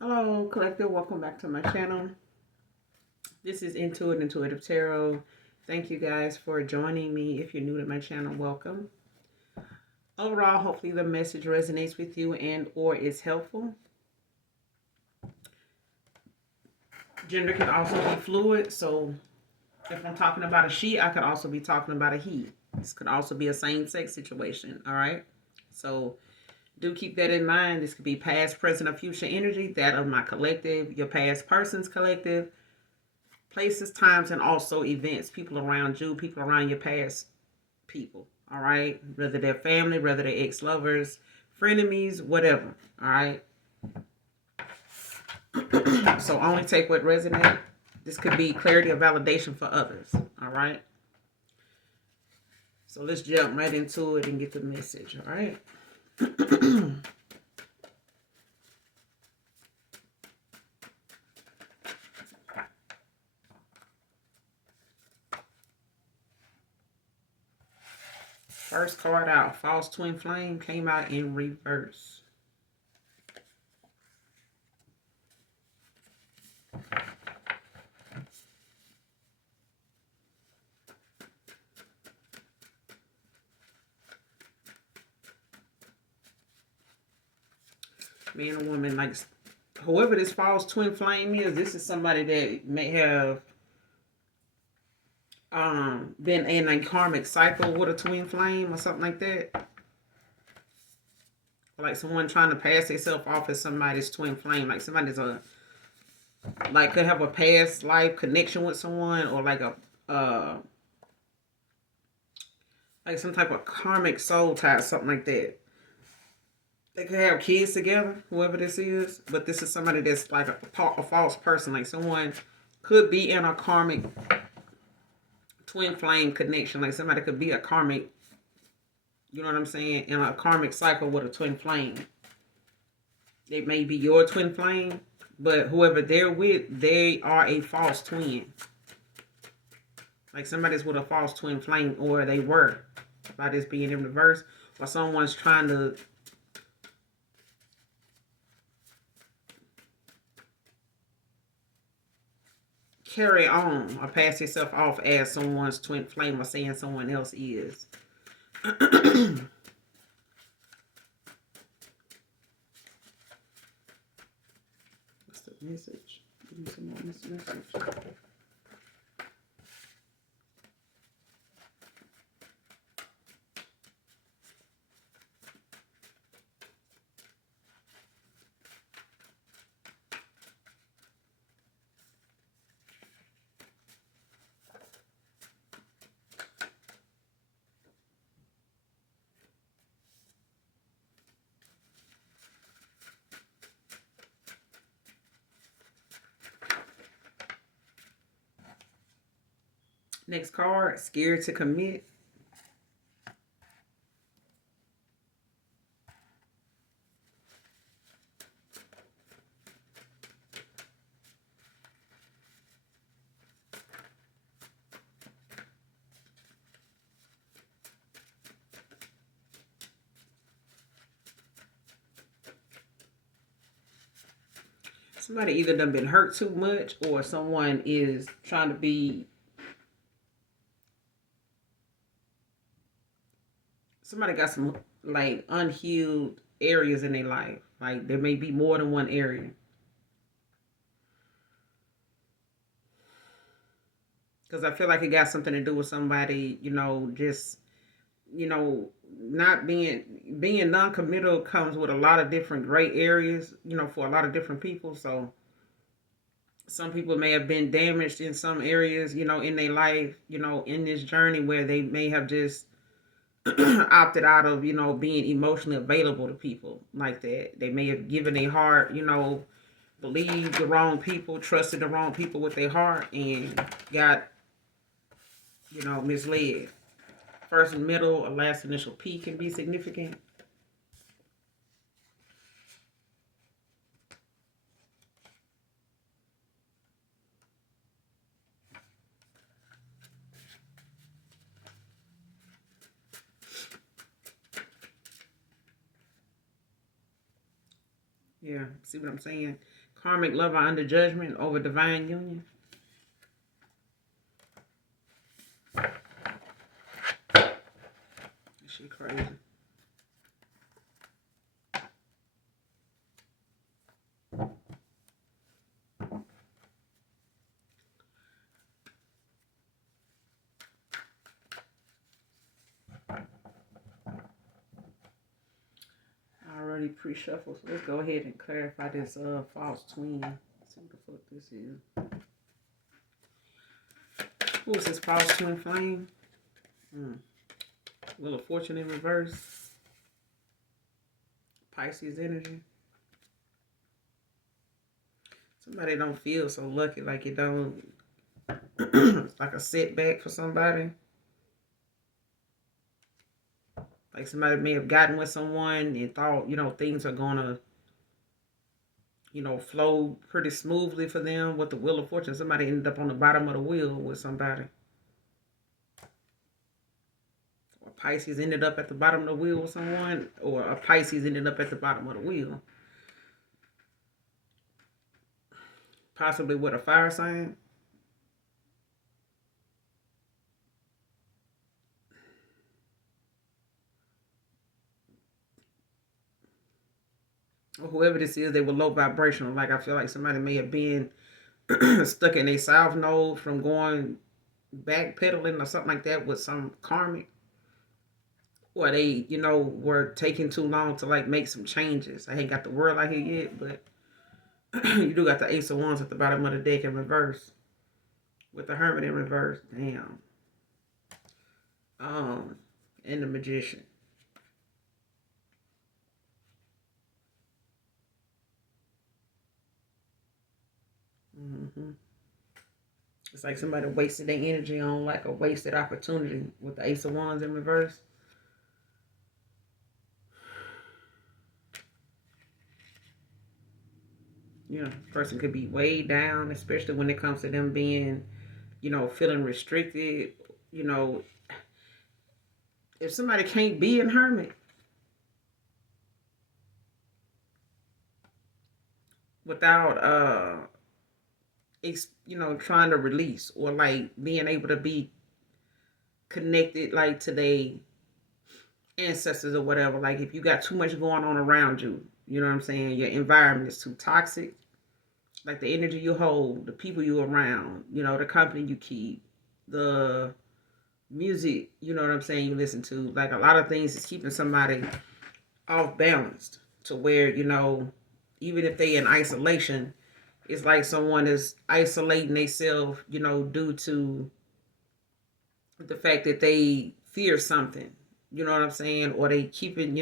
Hello, collective. Welcome back to my channel. This is Intuitive Tarot. Thank you guys for joining me. If you're new to my channel, welcome. Overall, hopefully the message resonates with you and or is helpful. Gender can also be fluid, so if I'm talking about a she, I could also be talking about a he. This could also be a same-sex situation, all right? So do keep that in mind. This could be past, present, or future energy, that of my collective, your past person's collective, places, times, and also events, people around you, people around your past people, all right? Whether they're family, whether they're ex-lovers, frenemies, whatever, all right? So only take what resonates. This could be clarity or validation for others, all right? So let's jump right into it and get the message, all right? First card out, False Twin Flame, came out in reverse. Man or woman, like whoever this false twin flame is, this is somebody that may have been in a karmic cycle with a twin flame or something like that. Like someone trying to pass themselves off as somebody's twin flame. Like somebody's like could have a past life connection with someone, or like like some type of karmic soul tie, something like that. They could have kids together, whoever this is, but this is somebody that's like a false person. Like someone could be in a karmic twin flame connection. Like somebody could be a karmic, you know what I'm saying, in a karmic cycle with a twin flame. It may be your twin flame, but whoever they're with, they are a false twin. Like somebody's with a false twin flame, or they were, by this being in reverse, or someone's trying to carry on or pass yourself off as someone's twin flame, or saying someone else is. What's the message? Give me some more message. Next card, scared to commit. Somebody either done been hurt too much, or someone is trying to be, somebody got some like unhealed areas in their life. Like there may be more than one area. Because I feel like it got something to do with somebody, just, not being non-committal comes with a lot of different gray areas, for a lot of different people. So some people may have been damaged in some areas, in their life, in this journey, where they may have just opted out of, being emotionally available to people like that. They may have given their heart, believed the wrong people, trusted the wrong people with their heart, and got, misled. First and middle or last initial P can be significant. Yeah, see what I'm saying? Karmic lover under judgment over divine union. That shit crazy. I already pre-shuffled, so let's go ahead and clarify this false twin. Let's see what the fuck this is. Who is this false twin flame? Wheel of Fortune in reverse. Pisces energy. Somebody don't feel so lucky, like it don't. It's like a setback for somebody. Like somebody may have gotten with someone and thought, things are gonna, flow pretty smoothly for them with the Wheel of Fortune. Somebody ended up on the bottom of the wheel with somebody. Or Pisces ended up at the bottom of the wheel with someone, or a Pisces ended up at the bottom of the wheel. Possibly with a fire sign. Or whoever this is, they were low vibrational. Like I feel like somebody may have been stuck in a south node from going backpedaling or something like that with some karmic. Or they, were taking too long to like make some changes. I ain't got the word out here yet, but you do got the Ace of Wands at the bottom of the deck in reverse. With the Hermit in reverse. Damn. And the Magician. It's like somebody wasted their energy on like a wasted opportunity with the Ace of Wands in reverse. Person could be way down, especially when it comes to them being, feeling restricted. If somebody can't be in hermit without trying to release or like being able to be connected like to their ancestors or whatever, like if you got too much going on around you, you know what I'm saying, your environment is too toxic, like the energy you hold, the people you around, the company you keep, the music, you know what I'm saying, you listen to, like a lot of things is keeping somebody off balanced to where, even if they in isolation, it's like someone is isolating themselves, due to the fact that they fear something, you know what I'm saying, or they keeping,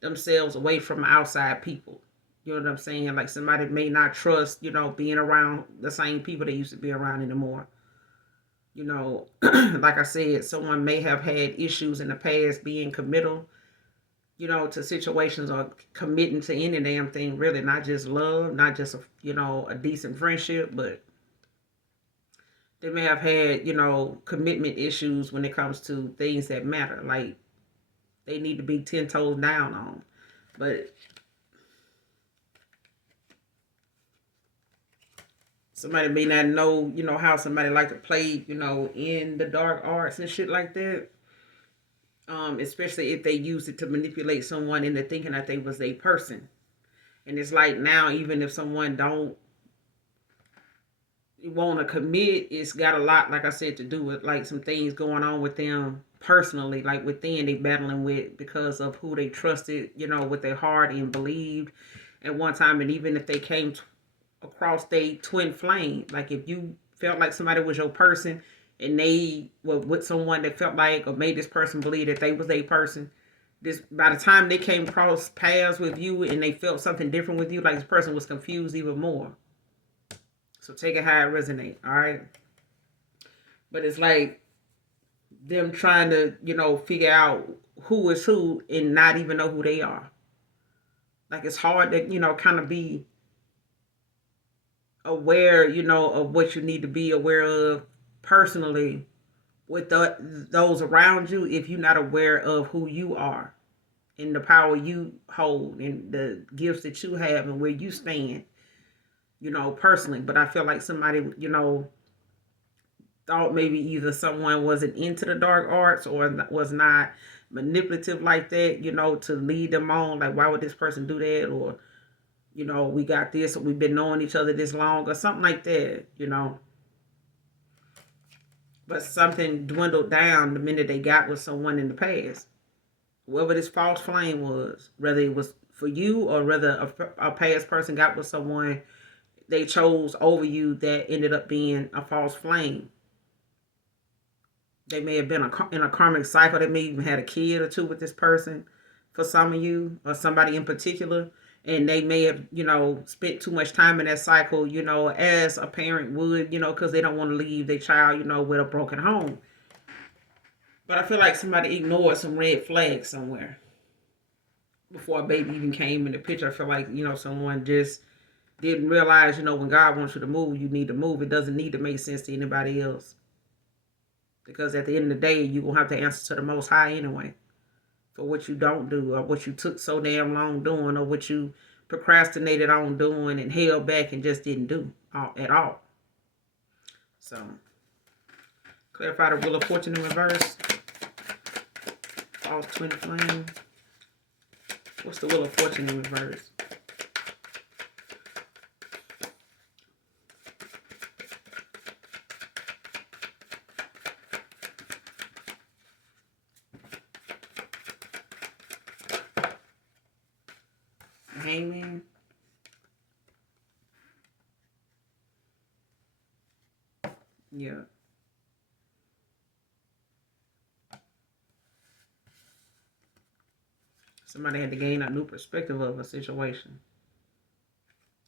themselves away from outside people. You know what I'm saying? Like somebody may not trust, being around the same people they used to be around anymore. Like I said, someone may have had issues in the past being committal, to situations or committing to any damn thing, really, not just love, not just a decent friendship, but they may have had, commitment issues when it comes to things that matter. Like they need to be 10 toes down on. But somebody may not know, how somebody like to play, in the dark arts and shit like that. Especially if they use it to manipulate someone into thinking that they was a person. And it's like now, even if someone don't want to commit, it's got a lot, like I said, to do with like some things going on with them personally, like within they battling with because of who they trusted, with their heart and believed at one time. And even if they came across their twin flame, like if you felt like somebody was your person and they were with someone that felt like or made this person believe that they was a person, this by the time they came across paths with you and they felt something different with you, like this person was confused even more. So take it how it resonate, all right? But it's like them trying to, figure out who is who and not even know who they are. Like it's hard to, kind of be aware, of what you need to be aware of personally with those around you if you're not aware of who you are. and the power you hold and the gifts that you have and where you stand, personally. But I feel like somebody, thought maybe either someone wasn't into the dark arts or was not manipulative like that, to lead them on. Like, why would this person do that? Or, we got this, or we've been knowing each other this long, or something like that. But something dwindled down the minute they got with someone in the past. Whoever this false flame was, whether it was for you or whether a past person got with someone they chose over you that ended up being a false flame. They may have been in a karmic cycle. They may even had a kid or two with this person for some of you or somebody in particular. And they may have, spent too much time in that cycle, as a parent would, because they don't want to leave their child, with a broken home. But I feel like somebody ignored some red flags somewhere before a baby even came in the picture. I feel like, someone just didn't realize, when God wants you to move, you need to move. It doesn't need to make sense to anybody else. Because at the end of the day, you're going to have to answer to the Most High anyway for what you don't do or what you took so damn long doing or what you procrastinated on doing and held back and just didn't do at all. So, clarify the Wheel of Fortune in reverse. False twin flame. What's the Wheel of Fortune in reverse? Hangman. Yeah. Somebody had to gain a new perspective of a situation.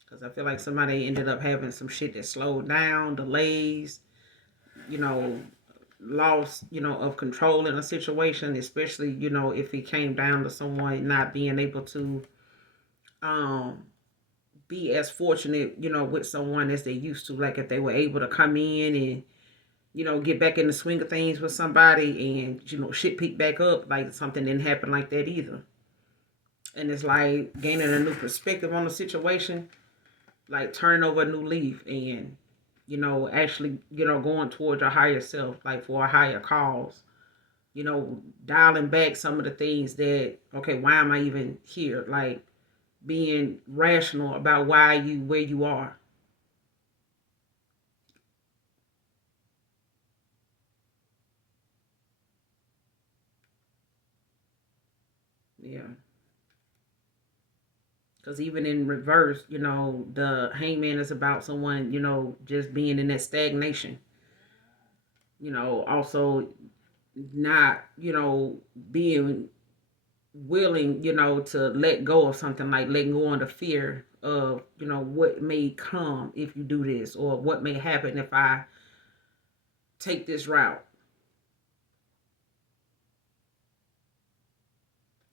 Because I feel like somebody ended up having some shit that slowed down, delays, loss, of control in a situation, especially, if it came down to someone not being able to be as fortunate, with someone as they used to. Like if they were able to come in and, get back in the swing of things with somebody and, shit pick back up, like something didn't happen like that either. And it's like gaining a new perspective on the situation, like turning over a new leaf and, actually, going towards your higher self, like for a higher cause. Dialing back some of the things that, okay, why am I even here? Like being rational about where you are. Yeah. Because even in reverse, the hangman is about someone, just being in that stagnation. Also not, being willing, to let go of something, like letting go of the fear of, what may come if you do this or what may happen if I take this route.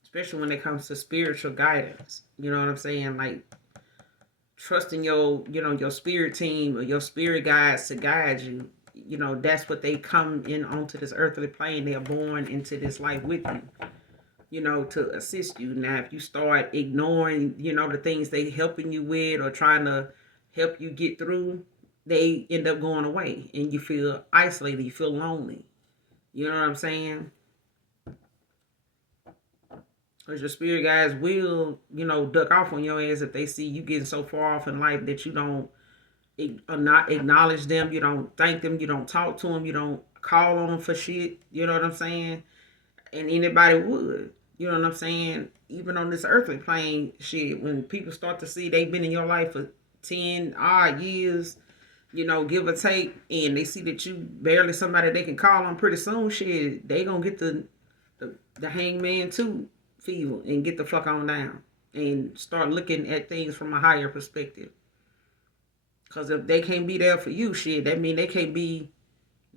Especially when it comes to spiritual guidance. You know what I'm saying? Like trusting your spirit team or your spirit guides to guide you. That's what they come in onto this earthly plane. They are born into this life with you, to assist you. Now, if you start ignoring, the things they helping you with or trying to help you get through, they end up going away and you feel isolated, you feel lonely. You know what I'm saying? Because your spirit guys will, duck off on your ass if they see you getting so far off in life that you don't not acknowledge them, you don't thank them, you don't talk to them, you don't call on them for shit. You know what I'm saying? And anybody would. You know what I'm saying? Even on this earthly plane, shit, when people start to see they've been in your life for 10 odd years, give or take, and they see that you barely somebody they can call on pretty soon, shit, they gonna get the hangman too feel and get the fuck on down and start looking at things from a higher perspective. Because if they can't be there for you, shit, that mean they can't be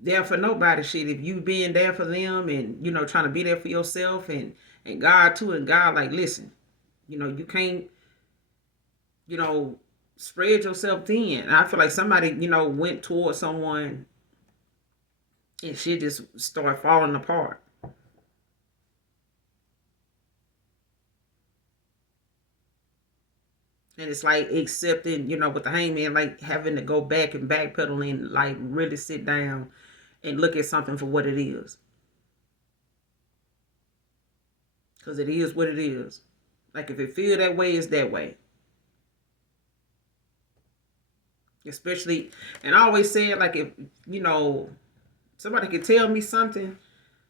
there for nobody, shit. If you being there for them and, trying to be there for yourself and God too, and God like, listen, you can't, spread yourself thin. And I feel like somebody, went towards someone and shit just start falling apart. And it's like accepting, with the hangman, like having to go back and backpedal and like really sit down and look at something for what it is. Because it is what it is. Like if it feel that way, it's that way. Especially, and I always say it like if, somebody could tell me something,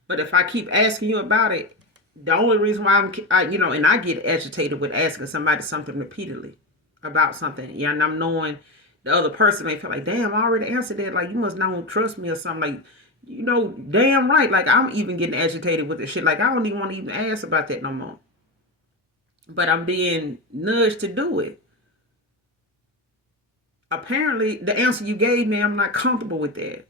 but if I keep asking you about it, the only reason why and I get agitated with asking somebody something repeatedly about something. Yeah, and I'm knowing the other person may feel like, damn, I already answered that. Like, you must not trust me or something. Like, damn right. Like, I'm even getting agitated with this shit. Like, I don't even want to even ask about that no more. But I'm being nudged to do it. Apparently, the answer you gave me, I'm not comfortable with that.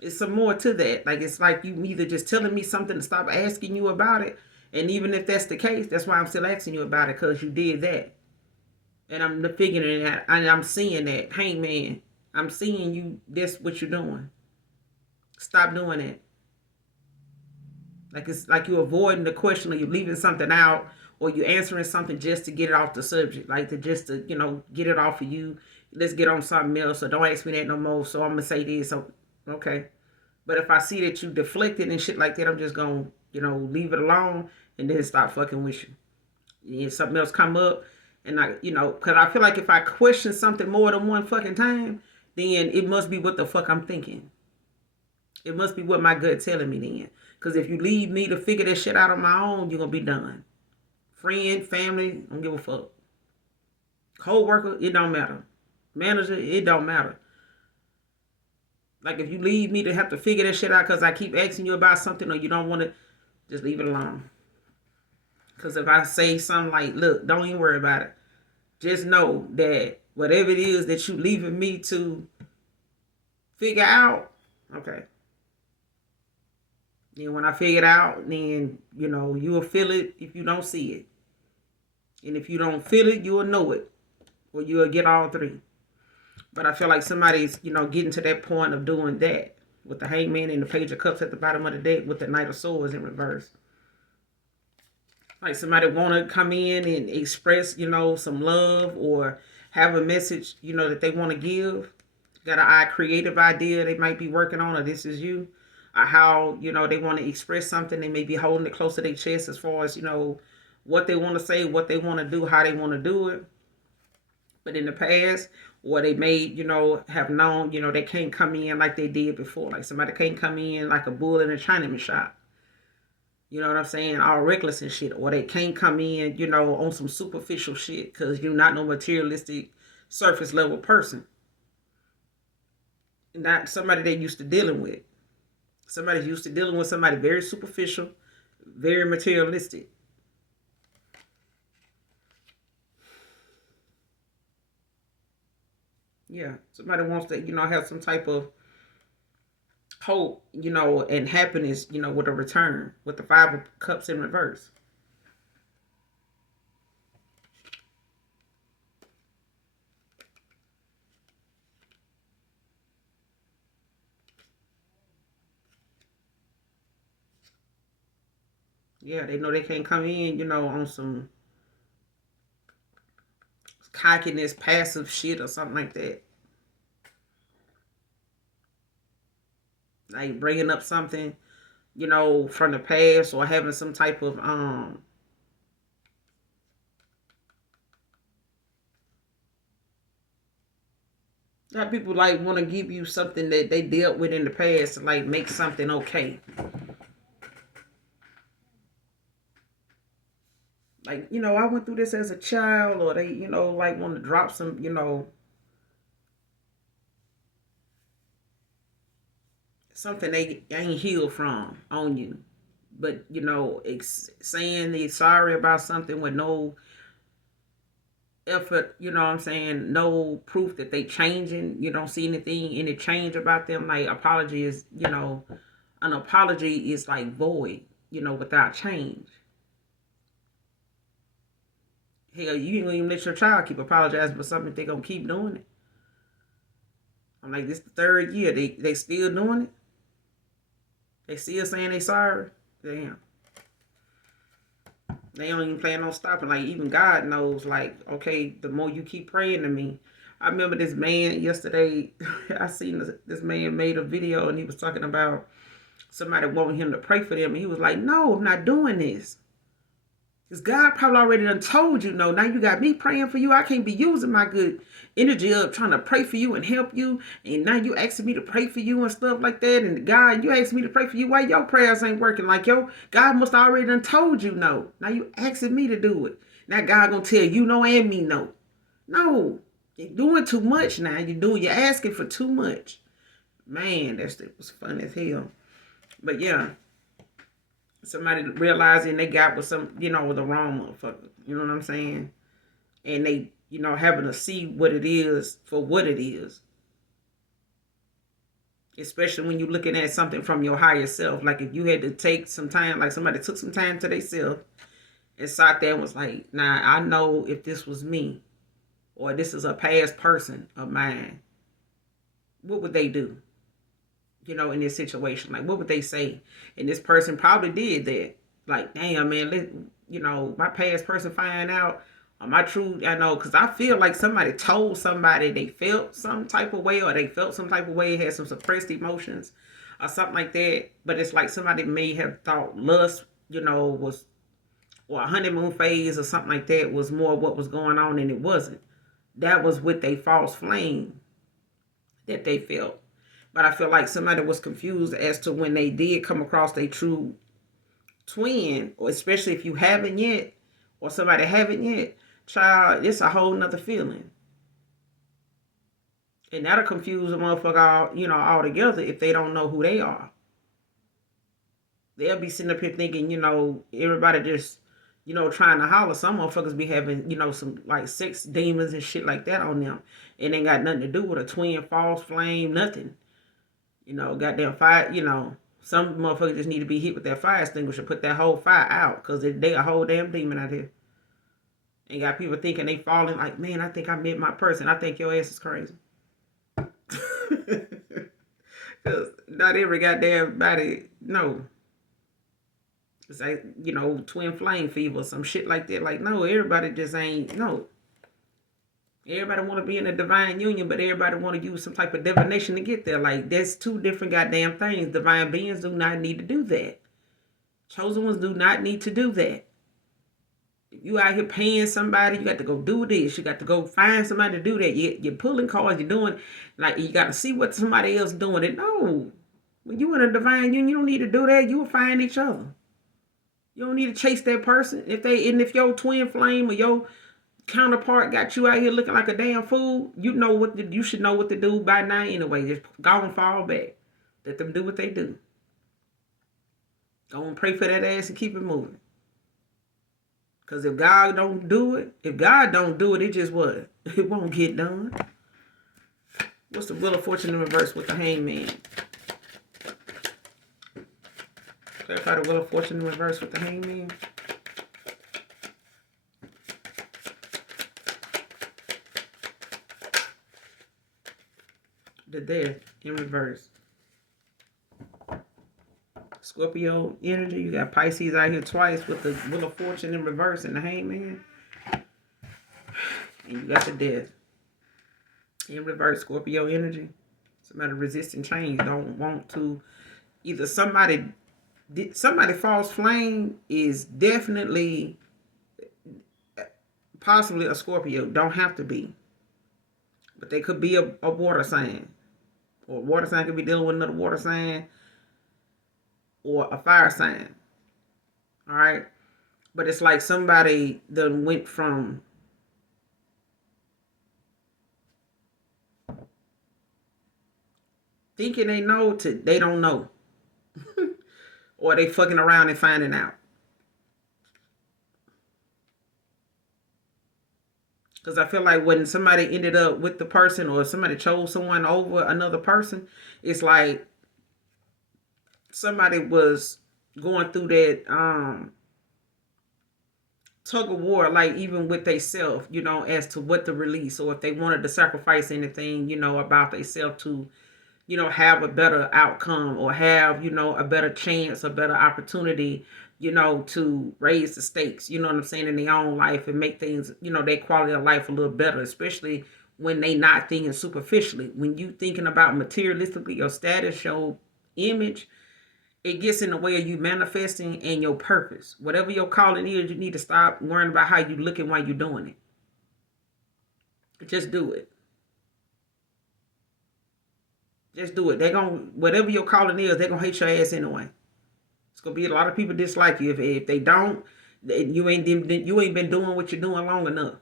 It's some more to that. Like, it's like you either just telling me something to stop asking you about it. And even if that's the case, that's why I'm still asking you about it, because you did that. And I'm figuring it out. And I'm seeing that. Hey, man, I'm seeing you. That's what you're doing. Stop doing it. Like, it's like you're avoiding the question, or you're leaving something out, or you're answering something just to get it off the subject. Like, to get it off of you. Let's get on something else. So don't ask me that no more. So I'm going to say this. So, okay. But if I see that you deflected and shit like that, I'm just going to, leave it alone and then stop fucking with you. If something else come up, and because I feel like if I question something more than one fucking time, then it must be what the fuck I'm thinking. It must be what my gut telling me then. Because if you leave me to figure this shit out on my own, you're going to be done. Friend, family, don't give a fuck. Co-worker, it don't matter. Manager, it don't matter. Like, if you leave me to have to figure that shit out because I keep asking you about something, or you don't want to, just leave it alone. Because if I say something like, look, don't even worry about it. Just know that whatever it is that you leaving me to figure out, okay. And when I figure it out, then, you will feel it if you don't see it. And if you don't feel it, you will know it. Or you will get all three. But I feel like somebody's, getting to that point of doing that. With the hangman and the page of cups at the bottom of the deck with the knight of swords in reverse. Like somebody want to come in and express, some love, or have a message, that they want to give. Got a creative idea they might be working on, or this is you. Or how, they want to express something. They may be holding it close to their chest as far as, what they want to say, what they want to do, how they want to do it. But in the past, or they may, have known, they can't come in like they did before. Like somebody can't come in like a bull in a Chinaman shop. You know what I'm saying? All reckless and shit. Or they can't come in, on some superficial shit because you're not no materialistic surface level person. Not somebody they're used to dealing with. Somebody's used to dealing with somebody very superficial, very materialistic. Yeah. Somebody wants to, have some type of hope, and happiness, with a return, with the Five of Cups in reverse. Yeah, they know they can't come in, on some cockiness, passive shit or something like that. Like bringing up something, from the past, or having some type of that people like want to give you something that they dealt with in the past to like make something okay. Like, I went through this as a child, or they, like want to drop some, something they ain't healed from on you. But, saying they sorry about something with no effort, what I'm saying, no proof that they changing, you don't see any change about them. Like apology is, an apology is like void, without change. Hell, you ain't gonna even let your child keep apologizing for something, they gonna keep doing it. I'm like, this the third year. They still doing it. They still saying they sorry. Damn. They don't even plan on stopping. Like, even God knows, like, okay, the more you keep praying to me. I remember this man yesterday. I seen this man made a video and he was talking about somebody wanting him to pray for them. And he was like, no, I'm not doing this. Because God probably already done told you no. Now you got me praying for you. I can't be using my good energy up trying to pray for you and help you. And now you asking me to pray for you and stuff like that. And God, you asking me to pray for you. Why your prayers ain't working? Like, yo, God must already done told you no. Now you asking me to do it. Now God gonna tell you no and me no. No. You're doing too much now. You're asking for too much. Man, that was fun as hell. But yeah. Somebody realizing they got with some, the wrong motherfucker. You know what I'm saying? And they, having to see what it is for what it is. Especially when you're looking at something from your higher self. Like if you had to take some time, like somebody took some time to themselves and sat there and was like, nah, I know if this was me or this is a past person of mine, what would they do? In this situation, like what would they say? And this person probably did that. Like, damn, man, my past person find out my true, because I feel like somebody told somebody they felt some type of way or they felt some type of way, had some suppressed emotions or something like that. But it's like somebody may have thought lust, was, or a honeymoon phase or something like that was more what was going on, and it wasn't. That was with a false flame that they felt. But I feel like somebody was confused as to when they did come across their true twin, or especially if you haven't yet, or somebody haven't yet, child, it's a whole nother feeling. And that'll confuse a motherfucker altogether if they don't know who they are. They'll be sitting up here thinking, everybody just, trying to holler. Some motherfuckers be having, some like sex demons and shit like that on them. It ain't got nothing to do with a twin, false flame, nothing. Goddamn fire, some motherfuckers just need to be hit with that fire extinguisher, put that whole fire out, because they a whole damn demon out here. And got people thinking they falling like, man, I think I met my person. I think your ass is crazy. Because not every goddamn body, no. It's like, twin flame fever or some shit like that. Like, no, everybody just ain't, no. Everybody want to be in a divine union, but everybody want to use some type of divination to get there. Like, there's two different goddamn things. Divine beings do not need to do that. Chosen ones do not need to do that. If you out here paying somebody, you got to go do this. You got to go find somebody to do that. You're pulling cards. You're doing, like, you got to see what somebody else doing. It. No. When you in a divine union, you don't need to do that. You will find each other. You don't need to chase that person. If your twin flame or your counterpart got you out here looking like a damn fool, you should know what to do by now anyway. Just go and fall back. Let them do what they do. Go and pray for that ass and keep it moving. Because if God don't do it, it just what? It won't get done. What's the Wheel of Fortune in reverse with the Hangman? Clarify the Wheel of Fortune in reverse with the Hangman. The Death in reverse. Scorpio energy. You got Pisces out here twice with the Wheel of Fortune in reverse and the Hangman. And you got the Death in reverse. Scorpio energy. Somebody resisting change. Don't want to. Either somebody false flame is definitely possibly a Scorpio. Don't have to be. But they could be a water sign. Or a water sign could be dealing with another water sign. Or a fire sign. Alright? But it's like somebody done went from thinking they know to they don't know. Or they fucking around and finding out. Because I feel like when somebody ended up with the person or somebody chose someone over another person, it's like somebody was going through that tug of war, like even with they self, as to what to release, or if they wanted to sacrifice anything, about they self to, have a better outcome or have, a better chance, a better opportunity to raise the stakes, you know what I'm saying, in their own life and make things, their quality of life a little better, especially when they not thinking superficially. When you thinking about materialistically, your status, your image, it gets in the way of you manifesting and your purpose. Whatever your calling is, you need to stop worrying about how you looking while you're doing it. Just do it. Just do it. They're gonna whatever your calling is, they're gonna hate your ass anyway. It's gonna be a lot of people dislike you. If they don't, you ain't been doing what you're doing long enough.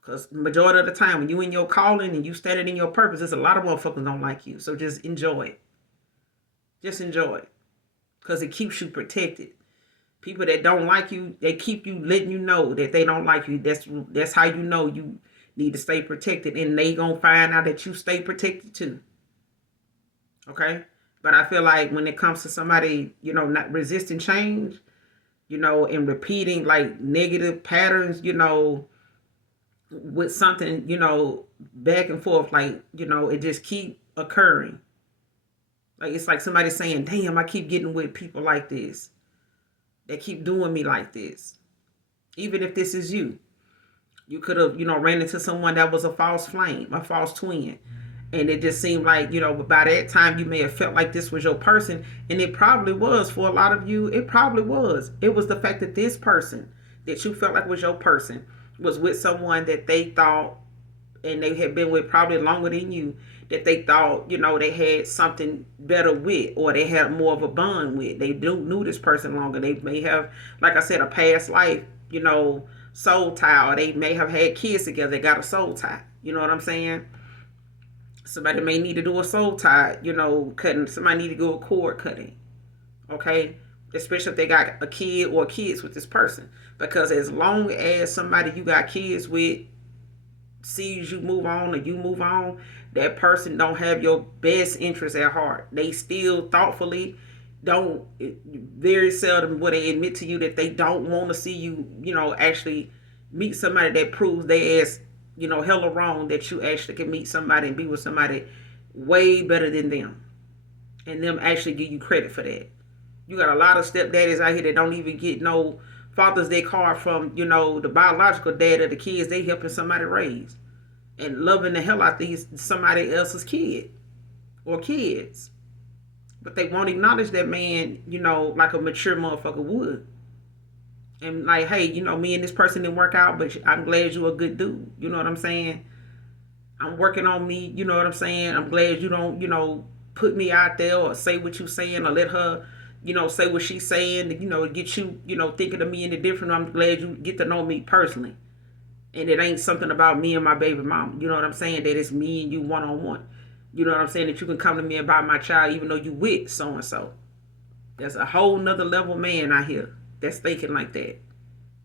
Because the majority of the time, when you in your calling and you standing in your purpose, there's a lot of motherfuckers don't like you. So just enjoy it. Just enjoy it. Because it keeps you protected. People that don't like you, they keep you letting you know that they don't like you. That's how you know you need to stay protected. And they gonna find out that you stay protected too. Okay? But I feel like when it comes to somebody, not resisting change, and repeating like negative patterns, with something, back and forth, like, it just keep occurring. Like it's like somebody saying, damn, I keep getting with people like this. They keep doing me like this. Even if this is you. You could have, ran into someone that was a false flame, a false twin. And it just seemed like, by that time you may have felt like this was your person. And it probably was for a lot of you. It probably was. It was the fact that this person that you felt like was your person was with someone that they thought, and they had been with probably longer than you, that they thought, they had something better with, or they had more of a bond with. They knew this person longer. They may have, like I said, a past life, soul tie, or they may have had kids together. They got a soul tie. You know what I'm saying? Somebody may need to do a soul tie, cutting. Somebody need to go a cord cutting. Okay? Especially if they got a kid or kids with this person. Because as long as somebody you got kids with sees you move on or you move on, that person don't have your best interest at heart. They still thoughtfully don't, very seldom will they admit to you that they don't want to see you, actually meet somebody that proves they ass, hella wrong, that you actually can meet somebody and be with somebody way better than them. And them actually give you credit for that. You got a lot of stepdaddies out here that don't even get no Father's Day card from, the biological dad of the kids they helping somebody raise. And loving the hell out these somebody else's kid or kids. But they won't acknowledge that man, like a mature motherfucker would. And like, hey, me and this person didn't work out, but I'm glad you're a good dude. You know what I'm saying? I'm working on me, you know what I'm saying? I'm glad you don't, put me out there or say what you saying or let her, say what she's saying, get you, thinking of me in a different. I'm glad you get to know me personally. And it ain't something about me and my baby mom. You know what I'm saying? That it's me and you one-on-one. You know what I'm saying? That you can come to me about my child even though you with so-and-so. There's a whole nother level man out here that's thinking like that.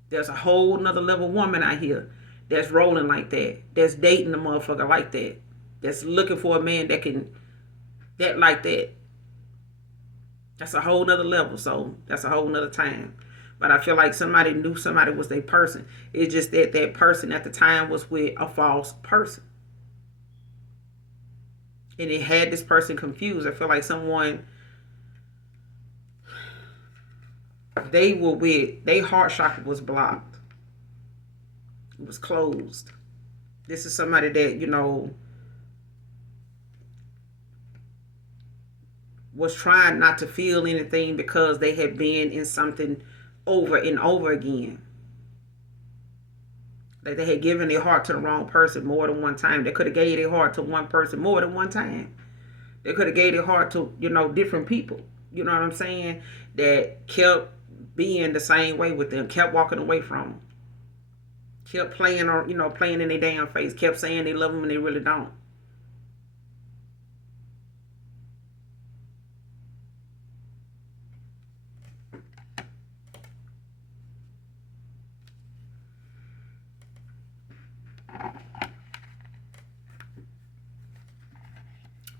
There's a whole nother level woman out here that's rolling like that. That's dating a motherfucker like that. That's looking for a man that like that. That's a whole nother level. So that's a whole nother time. But I feel like somebody knew somebody was their person. It's just that that person at the time was with a false person. And it had this person confused. I feel like someone, they were with, their heart chakra was blocked. It was closed. This is somebody that, was trying not to feel anything because they had been in something over and over again. Like they had given their heart to the wrong person more than one time. They could have gave their heart to one person more than one time. They could have gave their heart to, different people. You know what I'm saying? That kept being the same way with them, kept walking away from them. Kept playing on, playing in their damn face, kept saying they love them and they really don't.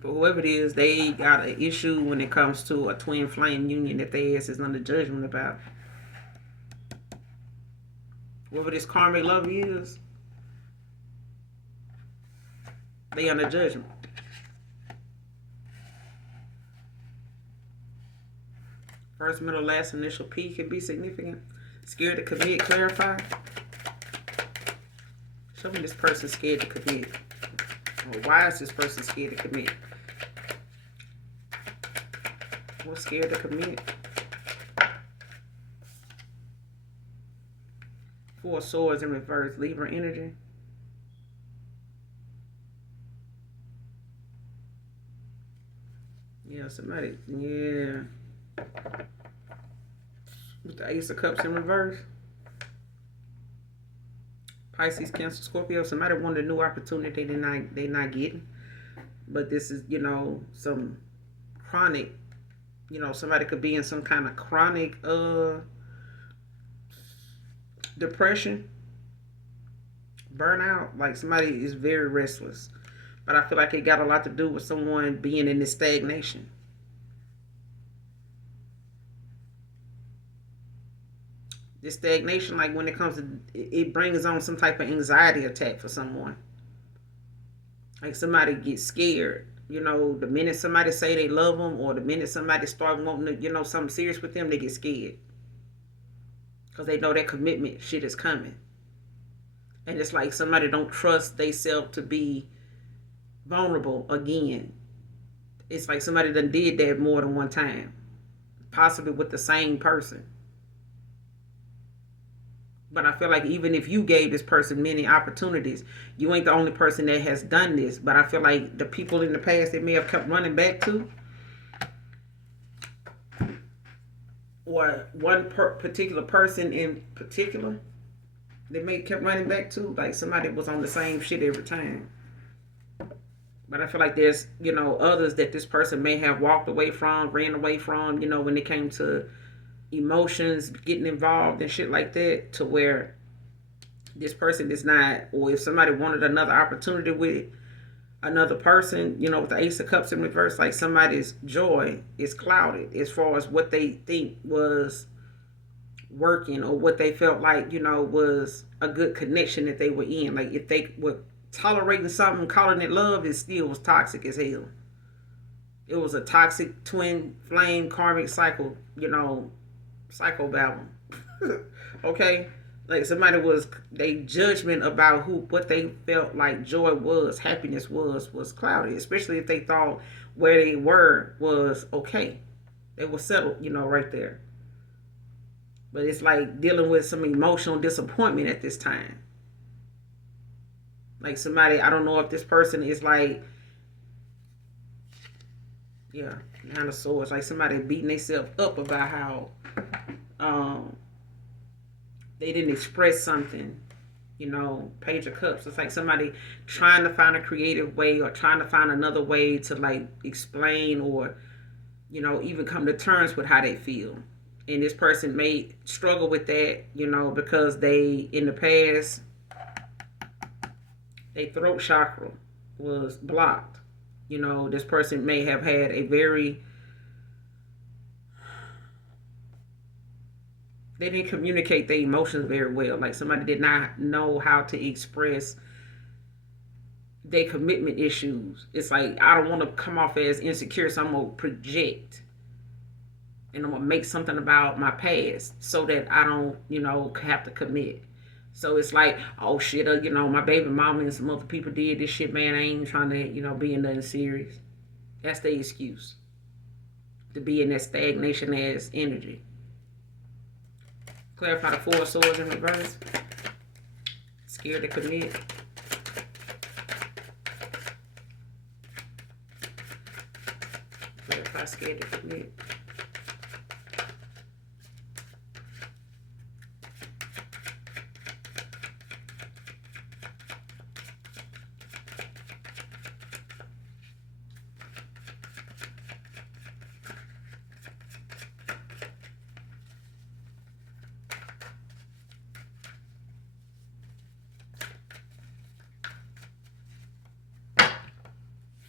But whoever it is, they got an issue when it comes to a twin flame union that their ass is under judgment about. Whoever this karmic love is, they under judgment. First, middle, last, initial P can be significant. Scared to commit, clarify. Show me this person scared to commit. Or why is this person scared to commit? What's scared to commit? Four of Swords in reverse, Libra energy. Yeah, somebody, yeah. With the Ace of Cups in reverse. Pisces, Cancer, Scorpio. Somebody wanted a new opportunity they not getting. But this is, some chronic, somebody could be in some kind of chronic depression, burnout. Like somebody is very restless. But I feel like it got a lot to do with someone being in this stagnation. This stagnation, like when it comes to, it brings on some type of anxiety attack for someone. Like somebody gets scared. The minute somebody say they love them, or the minute somebody start wanting to, something serious with them, they get scared. Because they know that commitment shit is coming. And it's like somebody don't trust theyself to be vulnerable again. It's like somebody done did that more than one time. Possibly with the same person. But I feel like even if you gave this person many opportunities, you ain't the only person that has done this. But I feel like the people in the past they may have kept running back to, or one particular person in particular, they may have kept running back to, like somebody was on the same shit every time. But I feel like there's, others that this person may have walked away from, ran away from, when it came to emotions, getting involved and shit like that, to where this person is not, or if somebody wanted another opportunity with another person, with the Ace of Cups in reverse, like somebody's joy is clouded as far as what they think was working, or what they felt like, was a good connection that they were in. Like if they were tolerating something, calling it love, it still was toxic as hell. It was a toxic twin flame karmic cycle, psychobabble. Okay? Like somebody they judgment about what they felt like joy was, happiness was cloudy, especially if they thought where they were was okay. They were settled, right there. But it's like dealing with some emotional disappointment at this time. Like somebody, I don't know if this person is like, yeah, Nine of Swords, like somebody beating themselves up about how they didn't express something, Page of Cups. It's like somebody trying to find a creative way, or trying to find another way to like explain, or, even come to terms with how they feel. And this person may struggle with that, because they, in the past, their throat chakra was blocked. This person may have had a very, they didn't communicate their emotions very well. Like somebody did not know how to express their commitment issues. It's like, I don't want to come off as insecure, so I'm going to project. And I'm going to make something about my past so that I don't, have to commit. So it's like, oh shit, my baby mama and some other people did this shit, man. I ain't trying to, be in nothing serious. That's the excuse. To be in that stagnation as energy. Clarify the Four of Swords in reverse. Scared to commit. Clarify scared to commit.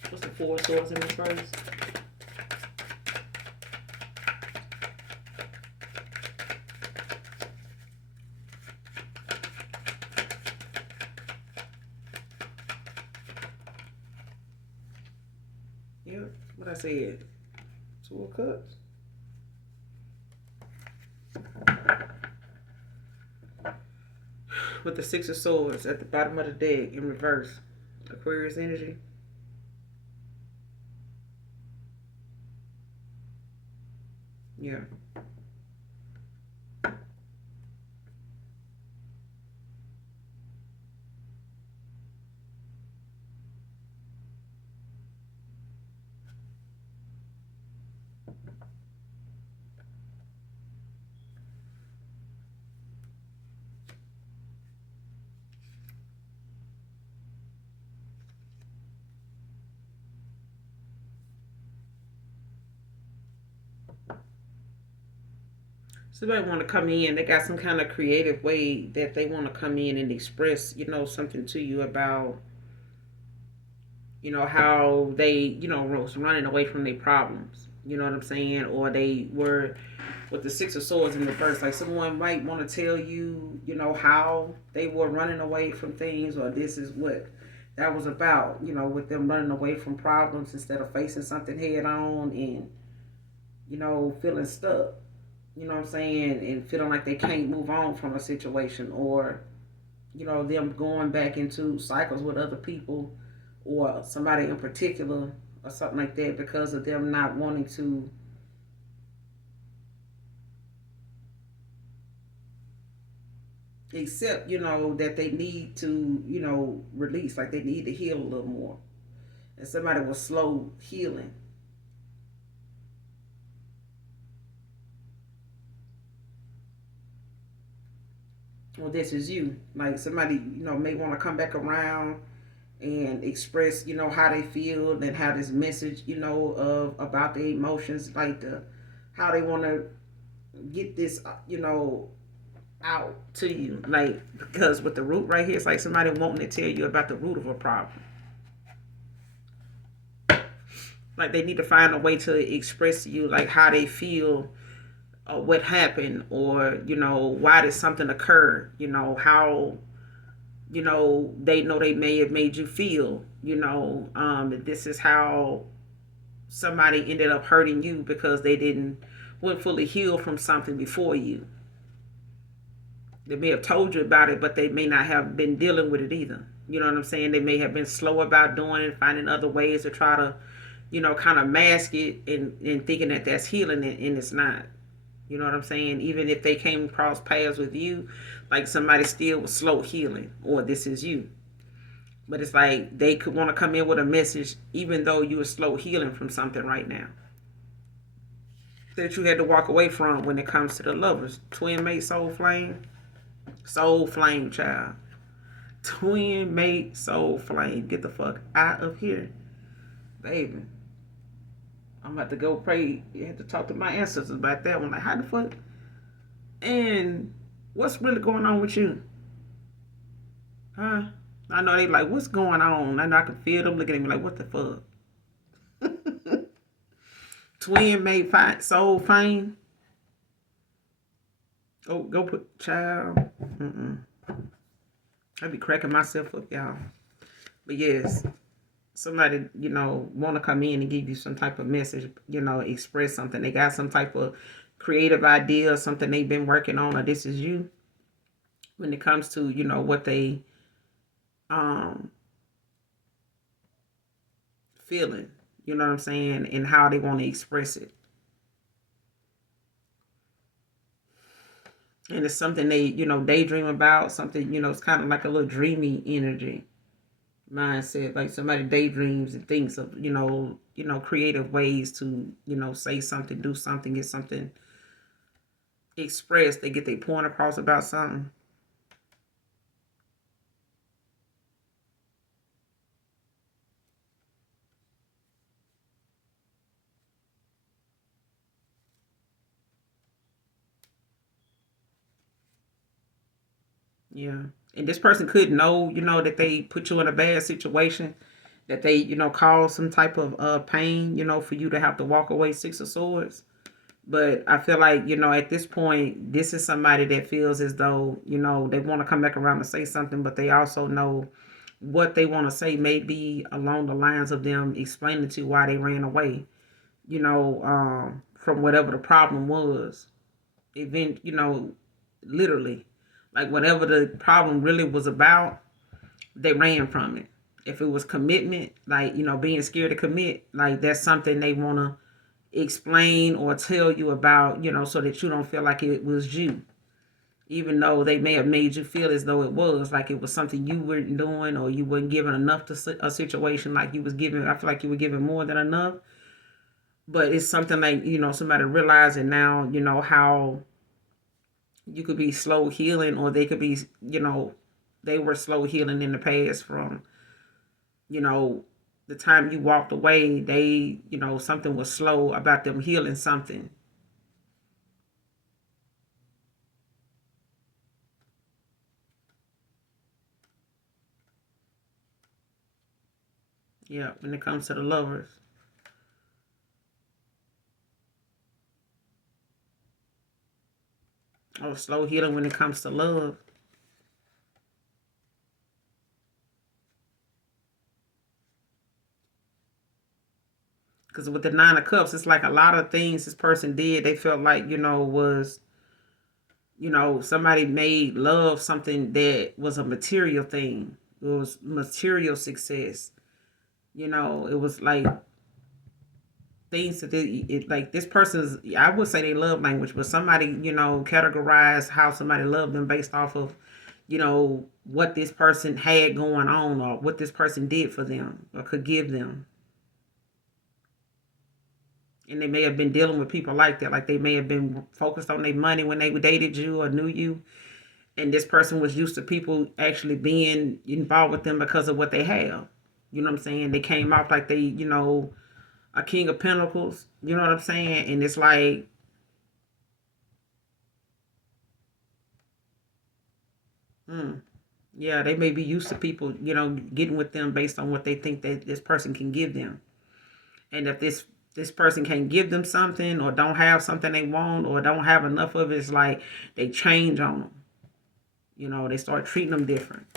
What's the Four of Swords in reverse? Yep, what I said. Two of Cups. with the Six of Swords at the bottom of the deck in reverse. Aquarius energy. Yeah. Somebody want to come in. They got some kind of creative way that they want to come in and express, something to you about, how they, was running away from their problems. You know what I'm saying? Or they were with the Six of Swords in reverse. Like someone might want to tell you, how they were running away from things, or this is what that was about. With them running away from problems instead of facing something head on and feeling stuck. You know what I'm saying? And feeling like they can't move on from a situation, or them going back into cycles with other people or somebody in particular or something like that because of them not wanting to accept, that they need to, release, like they need to heal a little more. And somebody was slow healing. Well, this is you. Like somebody, may want to come back around and express, how they feel and how this message, of about their emotions, like how they want to get this, out to you. Like because with the root right here, it's like somebody wanting to tell you about the root of a problem. Like they need to find a way to express to you like how they feel, what happened, or why did something occur. How they know they may have made you feel. This is how somebody ended up hurting you because they weren't fully healed from something before you. They may have told you about it, but they may not have been dealing with it either. You know what I'm saying? They may have been slow about doing it, finding other ways to try to, kind of mask it and thinking that that's healing it, and it's not. You know what I'm saying? Even if they came across paths with you, like somebody still was slow healing, or this is you. But it's like they could want to come in with a message, even though you were slow healing from something right now that you had to walk away from when it comes to the lovers. Twin mate, soul flame. Soul flame, child. Twin mate, soul flame. Get the fuck out of here, baby. I'm about to go pray. You have to talk to my ancestors about that one. Like, how the fuck? And what's really going on with you? Huh? I know they like, what's going on? I know I can feel them looking at me like, what the fuck? Twin mate, soul flame. Oh, go put child. I be cracking myself up, y'all. But yes, somebody, want to come in and give you some type of message, express something. They got some type of creative idea or something they've been working on, or this is you. When it comes to, what they feeling, you know what I'm saying, and how they want to express it. And it's something they, daydream about, something, it's kind of like a little dreamy energy mindset. Like somebody daydreams and thinks of, creative ways to, say something, do something, get something expressed. They get their point across about something. Yeah. And this person could know, that they put you in a bad situation, that they, cause some type of pain, for you to have to walk away. Six of Swords. But I feel like, at this point, this is somebody that feels as though, they want to come back around and say something, but they also know what they want to say may be along the lines of them explaining to why they ran away, from whatever the problem was. Literally. Like whatever the problem really was about, they ran from it. If it was commitment, like, being scared to commit, like that's something they want to explain or tell you about, so that you don't feel like it was you. Even though they may have made you feel as though it was, like it was something you weren't doing, or you weren't giving enough to a situation, like you was giving, I feel like you were giving more than enough. But it's something like, somebody realizing now, how you could be slow healing, or they could be, they were slow healing in the past from, you know, the time you walked away. They, something was slow about them healing something. Yeah, when it comes to the lovers. Or slow healing when it comes to love. Because with the Nine of Cups, it's like a lot of things this person did, they felt like, was, somebody made love something that was a material thing. It was material success. It was like things that like this person's, I would say they love language, but somebody, categorized how somebody loved them based off of, what this person had going on, or what this person did for them or could give them. And they may have been dealing with people like that. Like they may have been focused on their money when they dated you or knew you. And this person was used to people actually being involved with them because of what they have. You know what I'm saying? They came off like they, a king of pentacles. You know what I'm saying? And it's like, hmm, yeah, they may be used to people, getting with them based on what they think that this person can give them. And if this person can't give them something, or don't have something they want, or don't have enough of it, it's like they change on them. They start treating them different.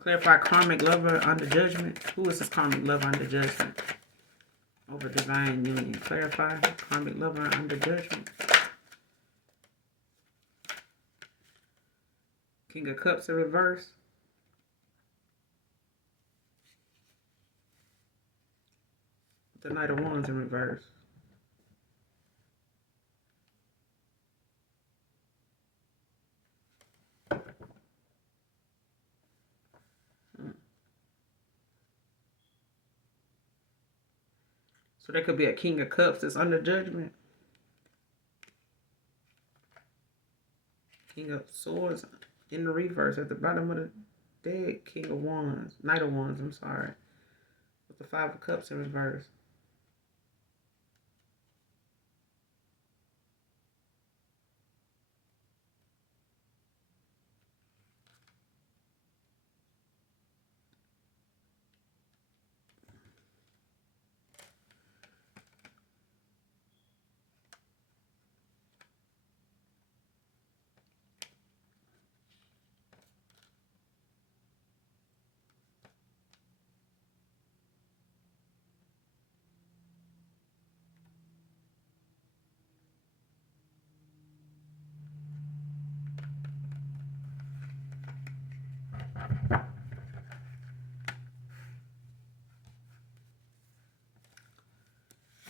Clarify karmic lover under judgment. Who is this karmic lover under judgment? Over divine union. Clarify karmic lover under judgment. King of Cups in reverse. The Knight of Wands in reverse. So there could be a King of Cups that's under judgment. King of Swords in the reverse at the bottom of the deck. King of Wands. Knight of Wands, I'm sorry. With the Five of Cups in reverse.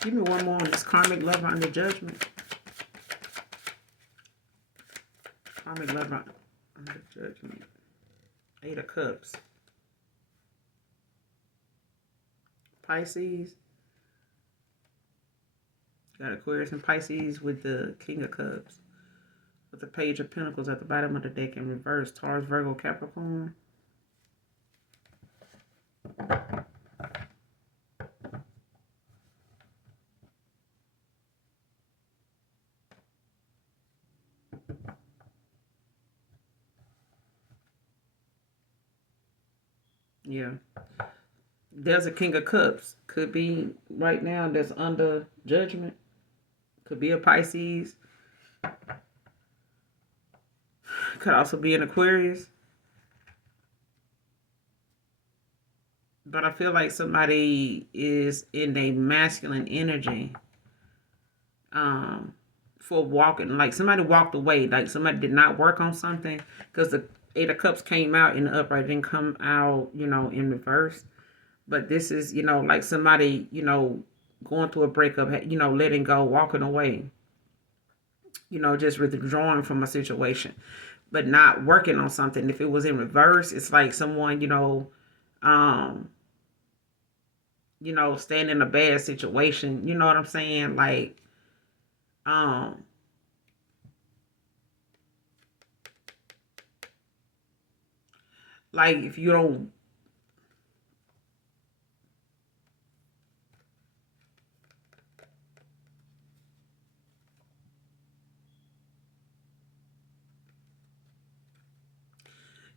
Give me one more on this karmic lover under judgment. Karmic lover under judgment. Eight of Cups. Pisces. Got Aquarius and Pisces with the King of Cups. With the Page of Pentacles at the bottom of the deck in reverse. Taurus, Virgo, Capricorn. Yeah. There's a King of Cups. Could be right now that's under judgment. Could be a Pisces. Could also be an Aquarius. But I feel like somebody is in a masculine energy. for walking. Like somebody walked away. Like somebody did not work on something because the Eight of Cups came out in the upright, didn't come out, in reverse. But this is, like somebody, going through a breakup, letting go, walking away, just withdrawing from a situation, but not working on something. If it was in reverse, it's like someone, um, staying in a bad situation. You know what I'm saying? Um, like if you don't,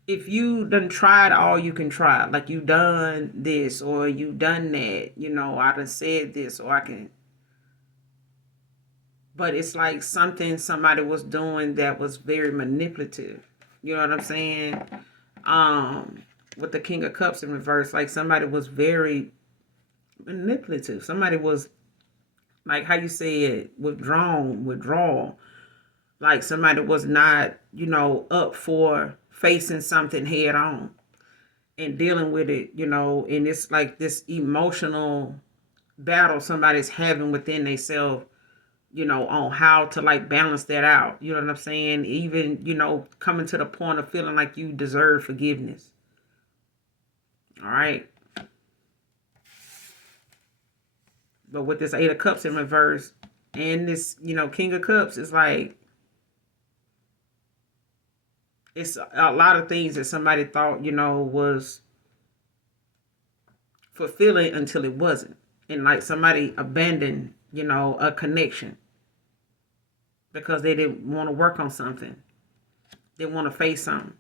if you done tried all you can try, like you done this or you done that, I done said this or I can, but it's like something somebody was doing that was very manipulative. You know what I'm saying? With the King of Cups in reverse, like somebody was very manipulative. Somebody was, like how you said, withdrawal. Like somebody was not, up for facing something head on and dealing with it, and it's like this emotional battle somebody's having within themselves, on how to like balance that out. You know what I'm saying? Even, coming to the point of feeling like you deserve forgiveness. All right. But with this Eight of Cups in reverse and this, King of Cups, it's like it's a lot of things that somebody thought, was fulfilling until it wasn't. And like somebody abandoned, a connection because they didn't want to work on something. They want to face something.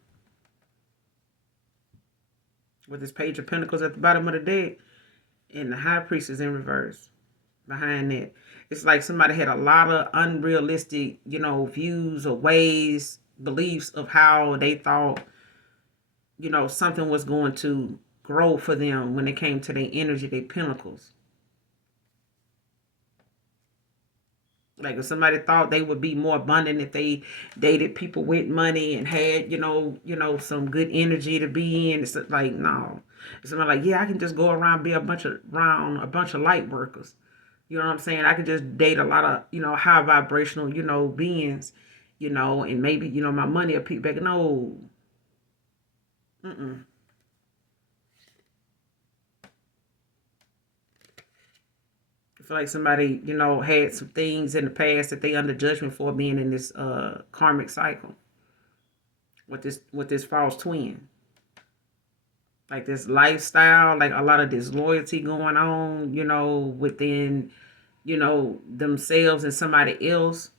With this Page of Pentacles at the bottom of the deck and the High Priestess in reverse behind that. It's like somebody had a lot of unrealistic, views or ways, beliefs of how they thought, something was going to grow for them when it came to their energy, their pentacles. Like if somebody thought they would be more abundant if they dated people with money and had, some good energy to be in. It's like, no. Somebody like, yeah, I can just go around be around a bunch of light workers. You know what I'm saying? I could just date a lot of, high vibrational, beings, and maybe, my money will peek back. No. Mm-mm. I feel like somebody, had some things in the past that they under judgment for being in this karmic cycle with this false twin. Like this lifestyle, like a lot of disloyalty going on, within, themselves and somebody else,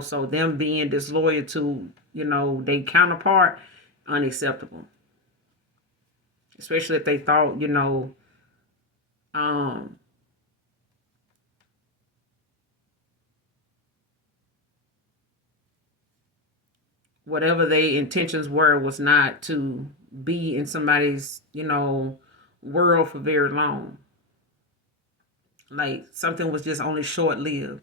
so them being disloyal to, their counterpart, unacceptable. Especially if they thought, um, whatever their intentions were was not to be in somebody's, world for very long. Like something was just only short lived.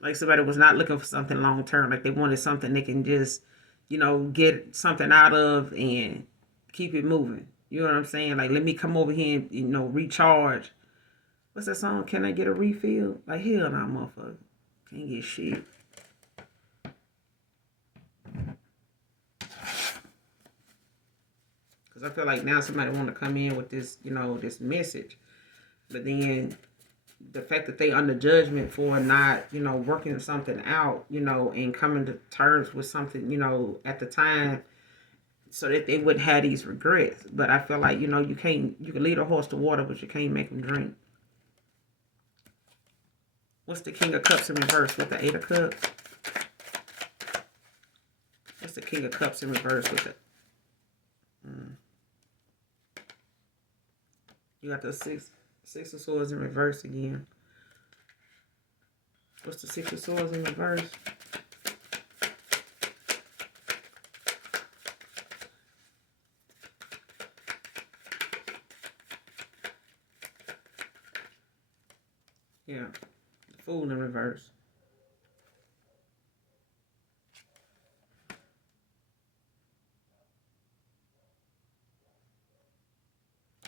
Like somebody was not looking for something long term. Like they wanted something they can just, get something out of and keep it moving. You know what I'm saying? Like let me come over here and, recharge. What's that song? Can I get a refill? Like hell nah, motherfucker. Can't get shit. Because I feel like now somebody want to come in with this, this message. But then the fact that they under judgment for not, working something out, and coming to terms with something, at the time so that they wouldn't have these regrets. But I feel like, you can lead a horse to water, but you can't make him drink. What's the King of Cups in reverse with the Eight of Cups? What's the King of Cups in reverse with it? You got the Six of Swords in reverse again. What's the Six of Swords in reverse? Yeah. Fool in reverse.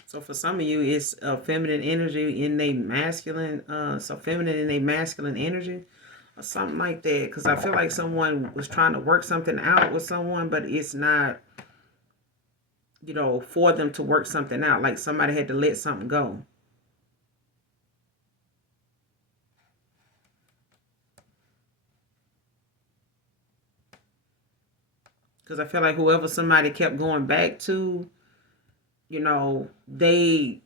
So for some of you, it's a feminine energy in a masculine, so feminine in a masculine energy or something like that. Because I feel like someone was trying to work something out with someone, but it's not, for them to work something out. Like somebody had to let something go. Because I feel like whoever somebody kept going back to, they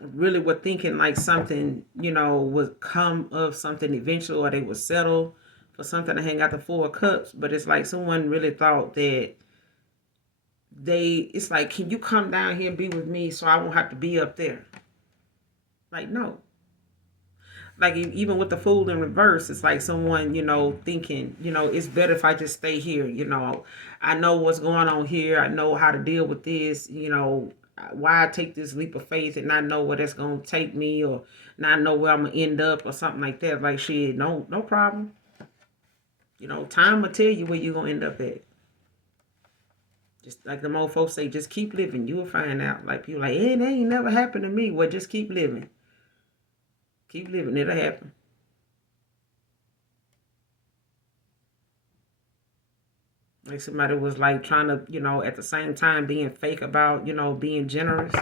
really were thinking like something, would come of something eventually, or they would settle for something to hang out the 4 of Cups. But it's like someone really thought that it's like, can you come down here and be with me so I won't have to be up there? Like, no. Like, even with the Fool in reverse, it's like someone, thinking, it's better if I just stay here. I know what's going on here. I know how to deal with this. Why take this leap of faith and not know where that's going to take me, or not know where I'm going to end up or something like that. Like, shit, no problem. Time will tell you where you're going to end up at. Just like the old folks say, just keep living. You'll find out. Like, people like, it ain't never happened to me. Well, just keep living. Keep living. It'll happen. Like somebody was like trying to, at the same time being fake about, being generous.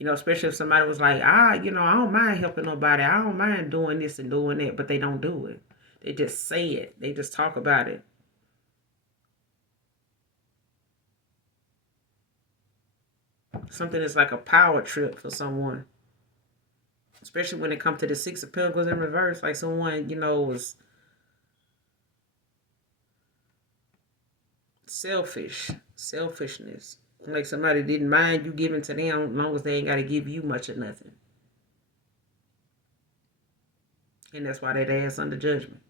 Especially if somebody was like, I don't mind helping nobody. I don't mind doing this and doing that, but they don't do it. They just say it. They just talk about it. Something that's like a power trip for someone. Especially when it comes to the 6 of Pentacles in reverse. Like someone, was selfishness. Like somebody didn't mind you giving to them as long as they ain't got to give you much of nothing. And that's why that ass under judgment.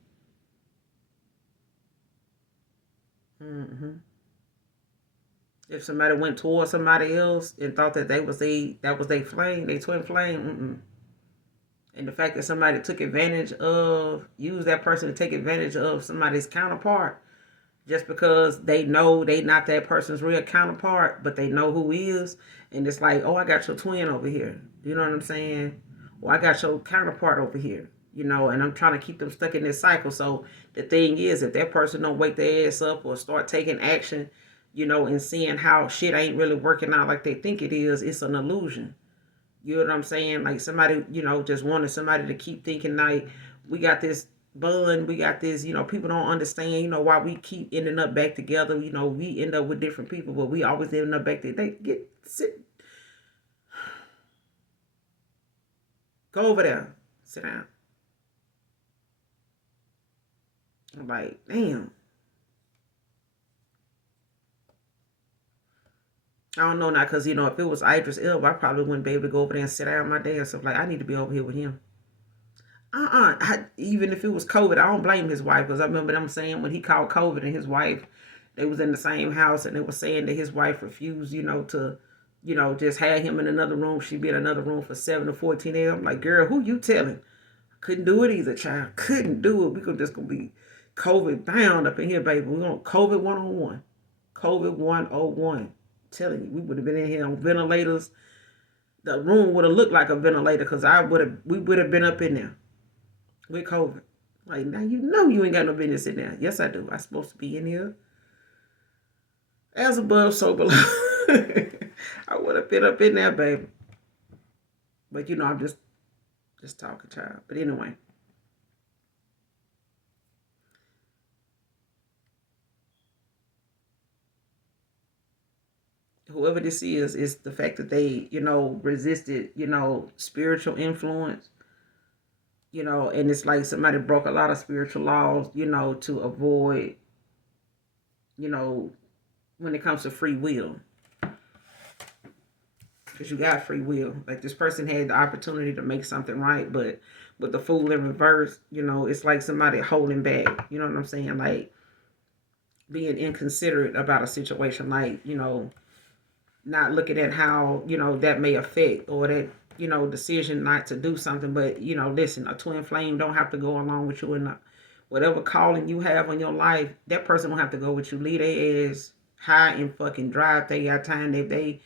If somebody went towards somebody else and thought that that was their flame, they twin flame, and the fact that somebody took advantage of, used that person to take advantage of somebody's counterpart, just because they know they not that person's real counterpart, but they know who is, and it's like, oh, I got your twin over here. You know what I'm saying? Or I got your counterpart over here. And I'm trying to keep them stuck in this cycle. So the thing is, if that person don't wake their ass up or start taking action, and seeing how shit ain't really working out like they think it is, it's an illusion. You know what I'm saying? Like somebody, just wanted somebody to keep thinking like, we got this bond, we got this, people don't understand, why we keep ending up back together. We end up with different people, but we always end up back together. Go over there. Sit down. I'm like, damn. I don't know now, because, if it was Idris Elba, I probably wouldn't be able to go over there and sit down my damn self. Like, I need to be over here with him. Even if it was COVID, I don't blame his wife, because I remember them saying when he caught COVID and his wife, they was in the same house, and they were saying that his wife refused, to, just have him in another room. She'd be in another room for 7 to 14 days. I'm like, girl, who you telling? Couldn't do it either, child. Couldn't do it. We could just gonna be COVID bound up in here, baby. We're on COVID 101. COVID 101. Telling you, we would have been in here on ventilators. The room would have looked like a ventilator, because we would have been up in there with COVID. Like, now you ain't got no business in there. Yes, I do. I'm supposed to be in here. As above, so below. I would have been up in there, baby. But I'm just talking, child. But anyway. Whoever this is the fact that they, resisted, spiritual influence. And it's like somebody broke a lot of spiritual laws, to avoid, when it comes to free will. Because you got free will. Like, this person had the opportunity to make something right, but with the Fool in reverse, it's like somebody holding back. You know what I'm saying? Like, being inconsiderate about a situation. Like, not looking at how, that may affect, or that decision not to do something. But, listen, a twin flame don't have to go along with you in whatever calling you have on your life. That person don't have to go with you. Leave their ass high and fucking dry if they got time. If they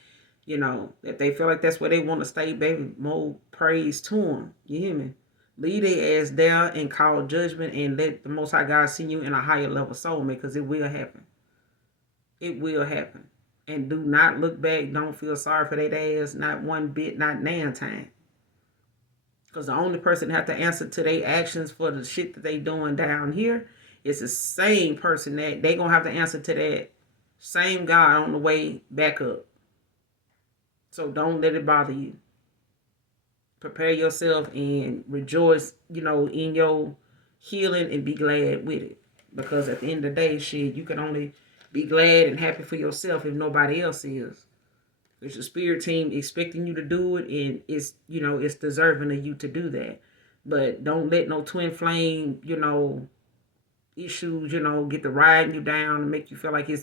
feel like that's where they want to stay, baby, more praise to them. You hear me? Leave their ass down and call judgment and let the Most High God see you in a higher level soulmate, because it will happen. It will happen. And do not look back. Don't feel sorry for their ass. Not one bit. Not nan time. Because the only person that have to answer to their actions for the shit that they doing down here is the same person that they going to have to answer to that same God on the way back up. So don't let it bother you. Prepare yourself and rejoice, in your healing, and be glad with it. Because at the end of the day, shit, you can only be glad and happy for yourself if nobody else is. It's your spirit team expecting you to do it, and it's deserving of you to do that. But don't let no twin flame, issues, get to riding you down and make you feel like you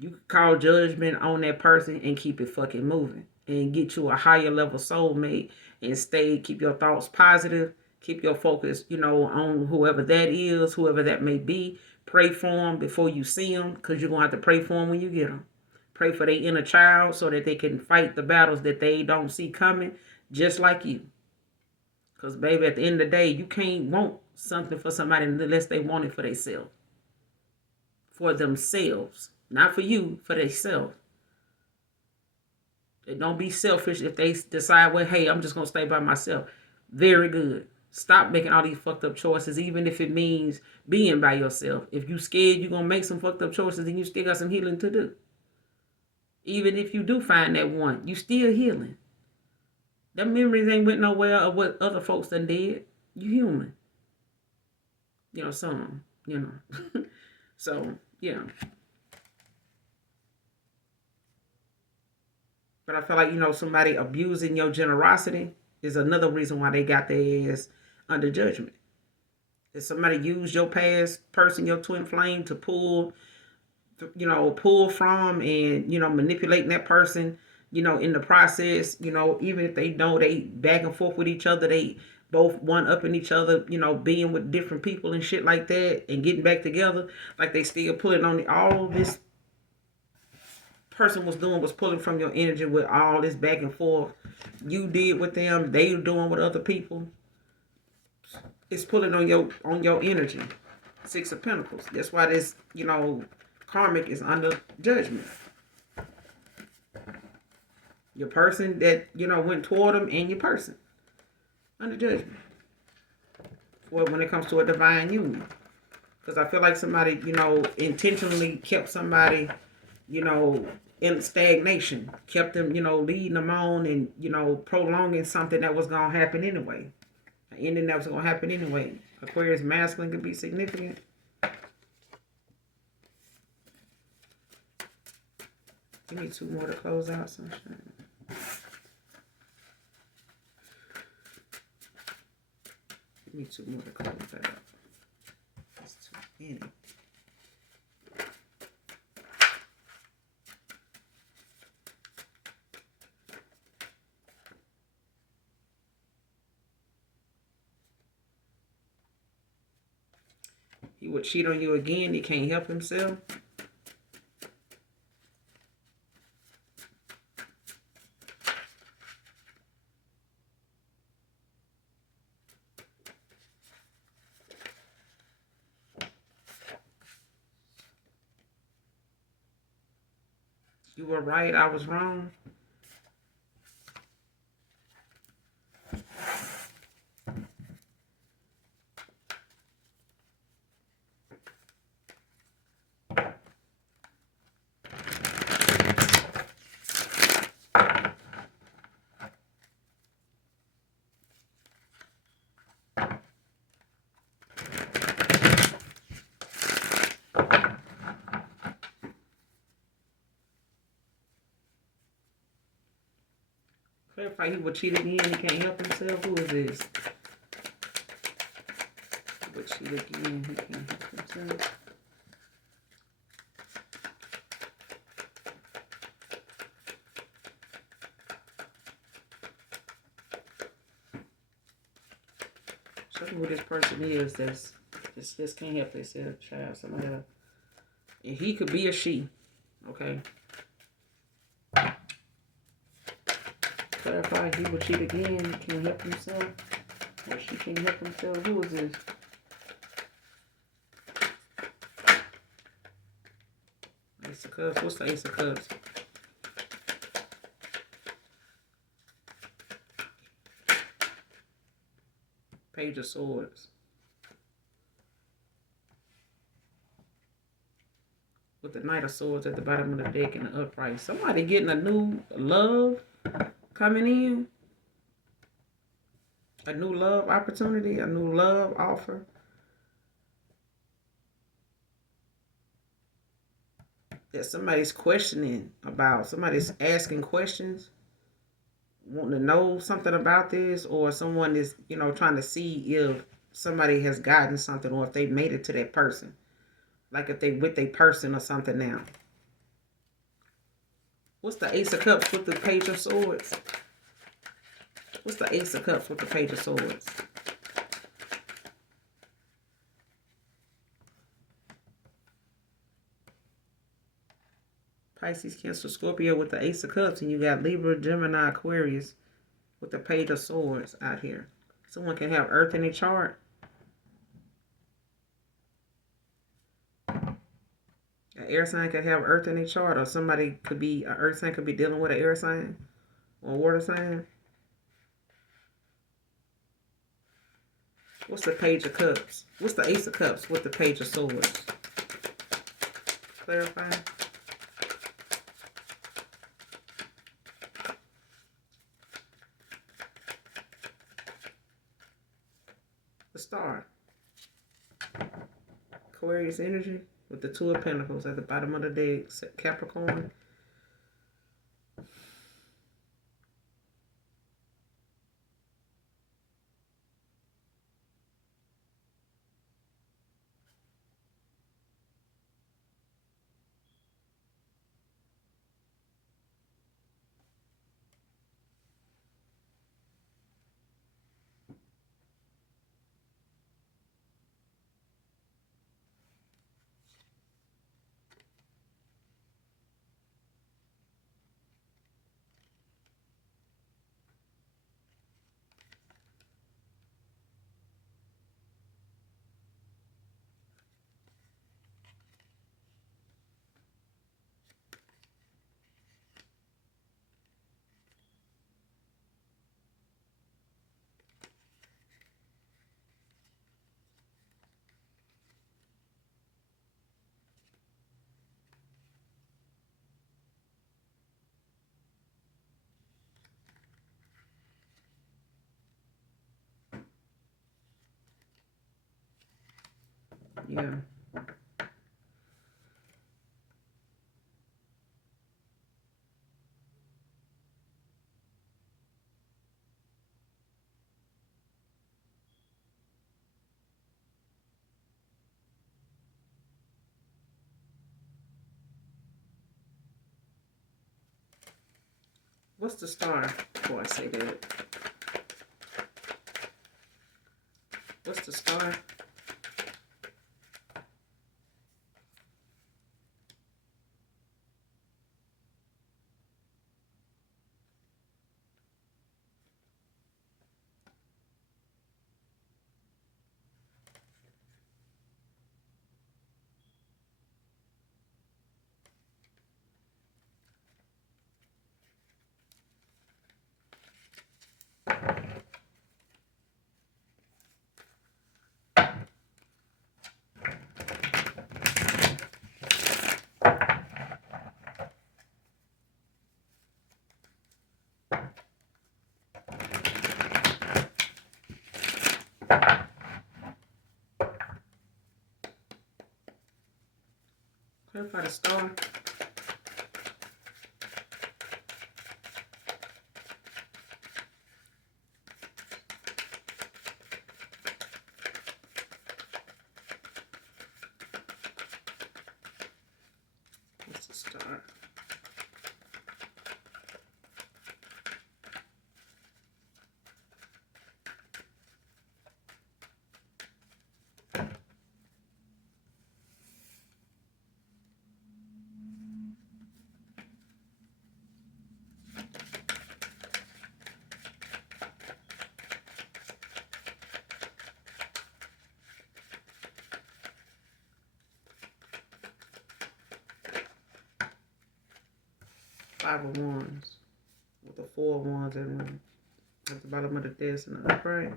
can call judgment on that person and keep it fucking moving. And get you a higher level soulmate and keep your thoughts positive. Keep your focus, on whoever that is, whoever that may be. Pray for them before you see them, because you're going to have to pray for them when you get them. Pray for their inner child so that they can fight the battles that they don't see coming, just like you. Because, baby, at the end of the day, you can't want something for somebody unless they want it for themselves. For themselves. Not for you, for themselves. They don't be selfish if they decide, well, hey, I'm just going to stay by myself. Very good. Stop making all these fucked up choices, even if it means being by yourself. If you scared you're going to make some fucked up choices, then you still got some healing to do. Even if you do find that one, you still healing. Them memories ain't went nowhere of what other folks done did. You human. Some, So, yeah. But I feel like, somebody abusing your generosity is another reason why they got their ass under judgment. If somebody used your past person, your twin flame, to pull from and, manipulating that person, in the process, even if they know they back and forth with each other, they both one-upping each other, being with different people and shit like that and getting back together, like they still pulling on all this person was doing was pulling from your energy with all this back and forth you did with them, they doing with other people. It's pulling on your energy. Six of Pentacles. That's why this, karmic is under judgment. Your person that, went toward them, and your person under judgment. Well, when it comes to a divine union. Because I feel like somebody, intentionally kept somebody, in stagnation. Kept them, leading them on and, prolonging something that was going to happen anyway. An ending that was going to happen anyway. Aquarius masculine could be significant. Give me 2 more to close out, sunshine. Give me 2 more to close that out. That's too many. He would cheat on you again. He can't help himself. You were right, I was wrong. Clarify, he would cheat again. He can't help himself. Who is this? He would cheat again. He can't help himself. who this person is this can't help themselves, child. Somebody else. And he could be a she. Okay. Clarify, he will cheat again. He can't help himself. Or she can't help himself. Who is this? Ace of Cups. What's the Ace of Cups? Page of Swords. With the Knight of Swords at the bottom of the deck in the upright. Somebody getting a new love coming in. A new love opportunity. A new love offer. That somebody's questioning about. Somebody's asking questions. Wanting to know something about this. Or someone is, trying to see if somebody has gotten something. Or if they've made it to that person. Like if they with a person or something now. What's the Ace of Cups with the Page of Swords? What's the Ace of Cups with the Page of Swords? Pisces, Cancer, Scorpio with the Ace of Cups. And you got Libra, Gemini, Aquarius with the Page of Swords out here. Someone can have Earth in their chart. An air sign could have Earth in their chart, or somebody could be, an Earth sign could be dealing with an air sign or a water sign. What's the Page of Cups? What's the Ace of Cups with the Page of Swords? Clarify. The Star. Aquarius energy. With the Two of Pentacles at the bottom of the deck, Capricorn. Yeah. What's the Star before I say that? What's the Star? Clarify the Star. What's the Star? Five of Wands with the Four of Wands at the bottom of the desk and the upright.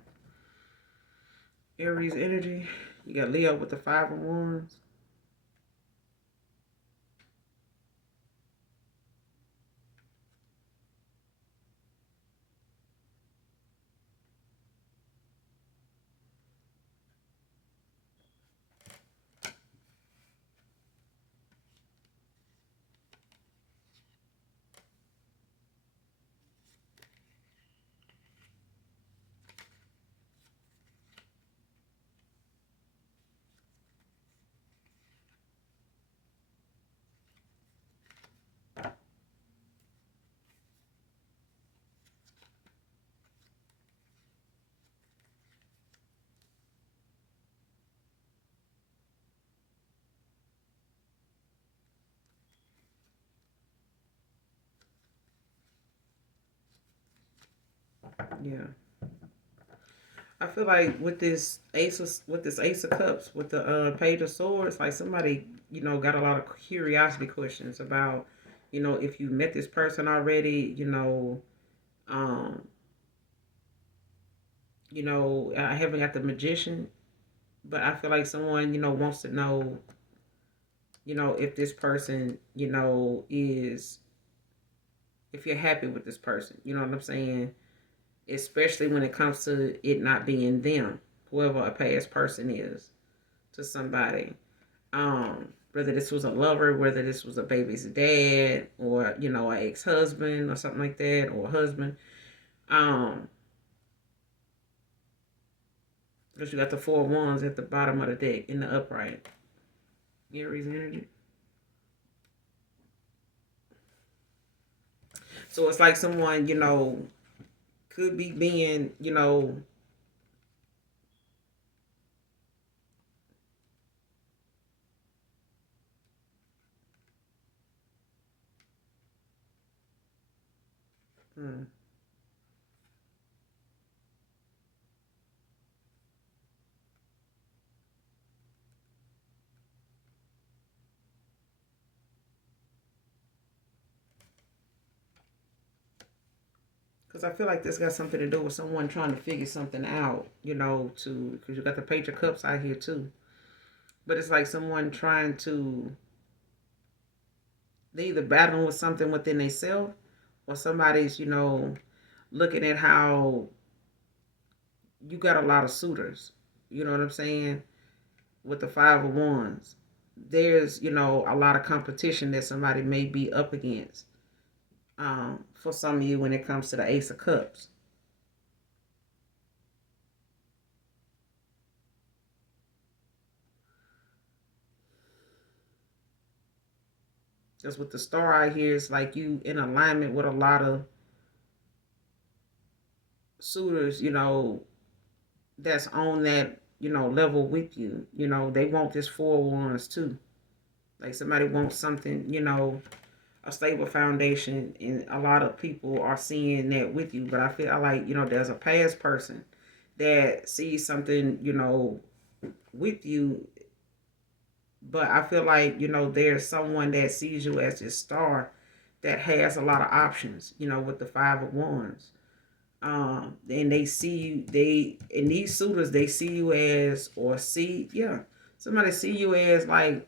Aries energy. You got Leo with the Five of Wands. Yeah. I feel like with this Ace of Cups, with the Page of Swords, like somebody, got a lot of curiosity questions about, if you met this person already, um, I haven't got the Magician, but I feel like someone, wants to know, if this person, is if you're happy with this person, you know what I'm saying? Especially when it comes to it not being them, whoever a past person is to somebody. Whether this was a lover, whether this was a baby's dad, or an ex-husband or something like that, or a husband. Um, because you got the Four of Wands at the bottom of the deck in the upright. Aries energy. So it's like someone, could be being, hmm, because I feel like this got something to do with someone trying to figure something out, because you got the Page of Cups out here too. But it's like someone trying to, they either battling with something within themselves, or somebody's, looking at how you got a lot of suitors. You know what I'm saying? With the Five of Wands, there's, a lot of competition that somebody may be up against. For some of you, when it comes to the Ace of Cups. Just with the star out here, it's like you in alignment with a lot of suitors, that's on that, level with you. They want this Four of Wands too. Like somebody wants something, a stable foundation, and a lot of people are seeing that with you. But I feel like, there's a past person that sees something, with you. But I feel like, there's someone that sees you as this star that has a lot of options, with the Five of Wands. And they see you, and these suitors, they see you as, or see, yeah, somebody see you as like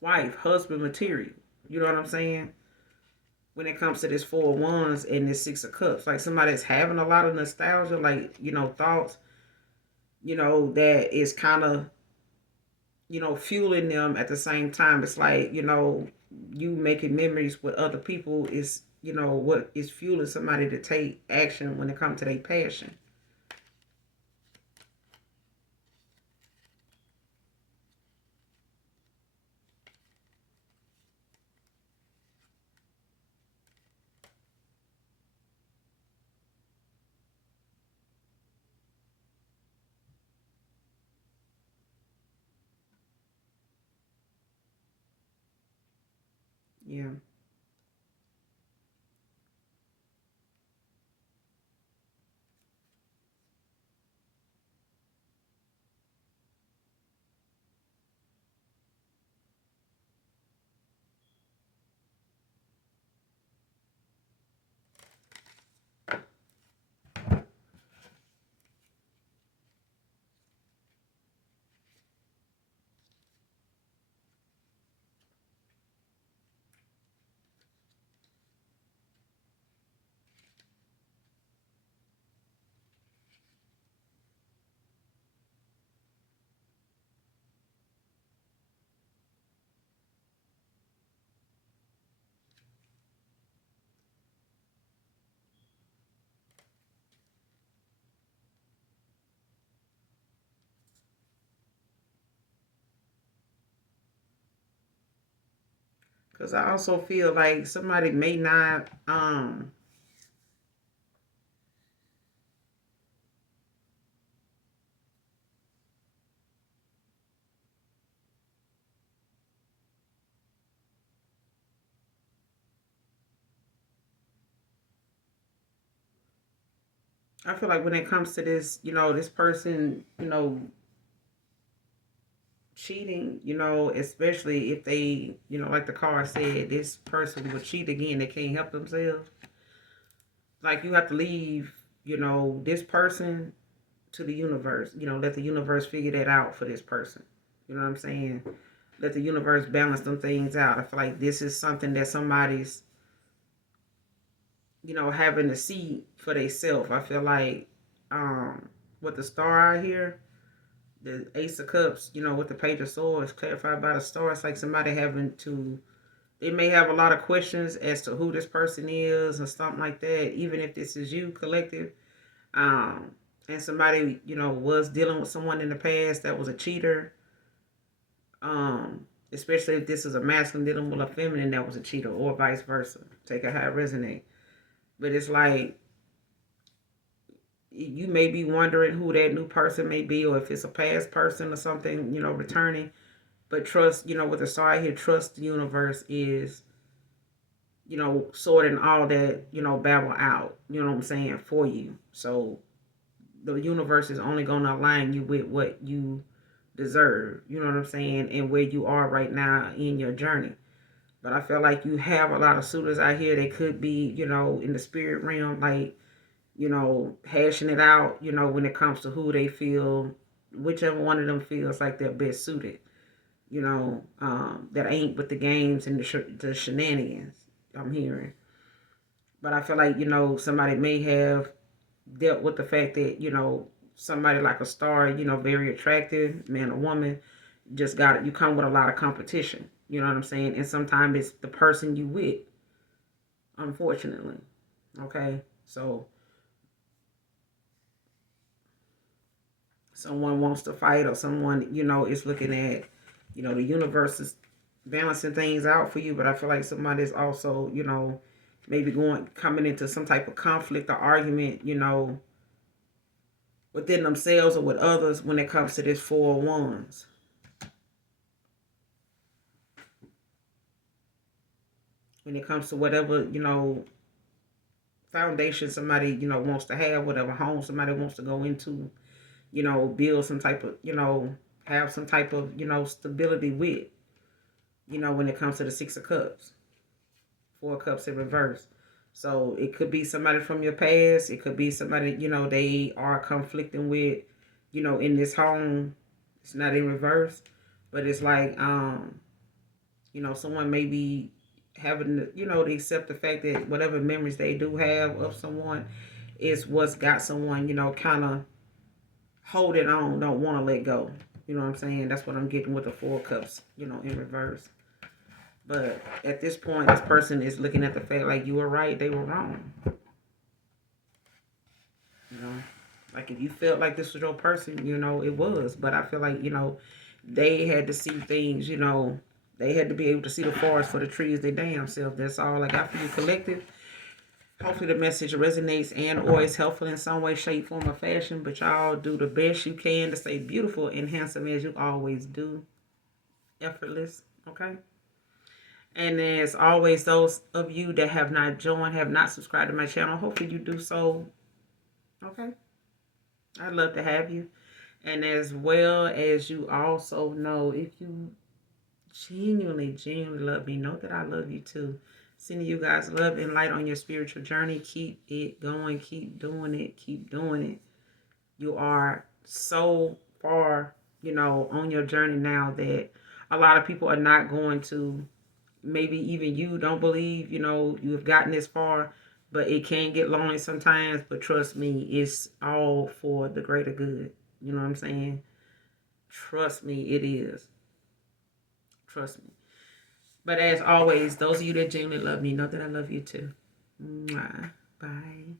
wife, husband material. You know what I'm saying? When it comes to this Four of Wands and this Six of Cups, like somebody's having a lot of nostalgia, like, thoughts, that is kind of, fueling them at the same time. It's like, you making memories with other people is, what is fueling somebody to take action when it comes to their passion. Yeah. Because I also feel like somebody may not, I feel like when it comes to this, this person, cheating, especially if they, like the card said, this person will cheat again, they can't help themselves. Like you have to leave, this person to the universe, let the universe figure that out for this person. You know what I'm saying? Let the universe balance them things out. I feel like this is something that somebody's, having to see for themselves. I feel like with the star out here, the Ace of Cups, with the Page of Swords clarified by the star, it's like somebody having to, they may have a lot of questions as to who this person is or something like that, even if this is you, collective. Um, and somebody, was dealing with someone in the past that was a cheater. Especially if this is a masculine dealing with a feminine that was a cheater, or vice versa. Take it how it resonate. But it's like you may be wondering who that new person may be, or if it's a past person or something, returning. But trust, with the side here, trust the universe is, sorting all that, babble out, you know what I'm saying, for you. So the universe is only going to align you with what you deserve, you know what I'm saying, and where you are right now in your journey. But I feel like you have a lot of suitors out here. They could be, in the spirit realm, like, hashing it out, when it comes to who they feel, whichever one of them feels like they're best suited, that ain't with the games and the shenanigans I'm hearing. But I feel like, somebody may have dealt with the fact that, somebody like a star, very attractive, man or woman, just got it. You come with a lot of competition. You know what I'm saying? And sometimes it's the person you with, unfortunately. Okay? So someone wants to fight, or someone, is looking at, the universe is balancing things out for you. But I feel like somebody's also, maybe coming into some type of conflict or argument, within themselves or with others when it comes to this Four of Wands. When it comes to whatever, foundation somebody, wants to have, whatever home somebody wants to go into, build some type of, have some type of, stability with, when it comes to the Six of Cups, Four of Cups in reverse. So it could be somebody from your past. It could be somebody, they are conflicting with, in this home. It's not in reverse, but it's like, someone may be having to, to accept the fact that whatever memories they do have of someone is what's got someone, kind of holding on, don't want to let go. You know what I'm saying? That's what I'm getting with the Four Cups, in reverse. But at this point, this person is looking at the fact like you were right, they were wrong. You know, like if you felt like this was your person, it was. But I feel like, they had to see things, they had to be able to see the forest for the trees, they damn self. That's all I got for you, collective. Hopefully the message resonates and or is helpful in some way, shape, form, or fashion. But y'all do the best you can to stay beautiful and handsome as you always do. Effortless. Okay? And as always, those of you that have not joined, have not subscribed to my channel, hopefully you do so. Okay? I'd love to have you. And as well as you also know, if you genuinely love me, know that I love you too. Sending you guys love and light on your spiritual journey. Keep it going. Keep doing it. Keep doing it. You are so far, on your journey now that a lot of people are not going to, maybe even you don't believe, you have gotten this far, but it can get lonely sometimes. But trust me, it's all for the greater good. You know what I'm saying? Trust me, it is. Trust me. But as always, those of you that genuinely love me, know that I love you too. Mwah. Bye.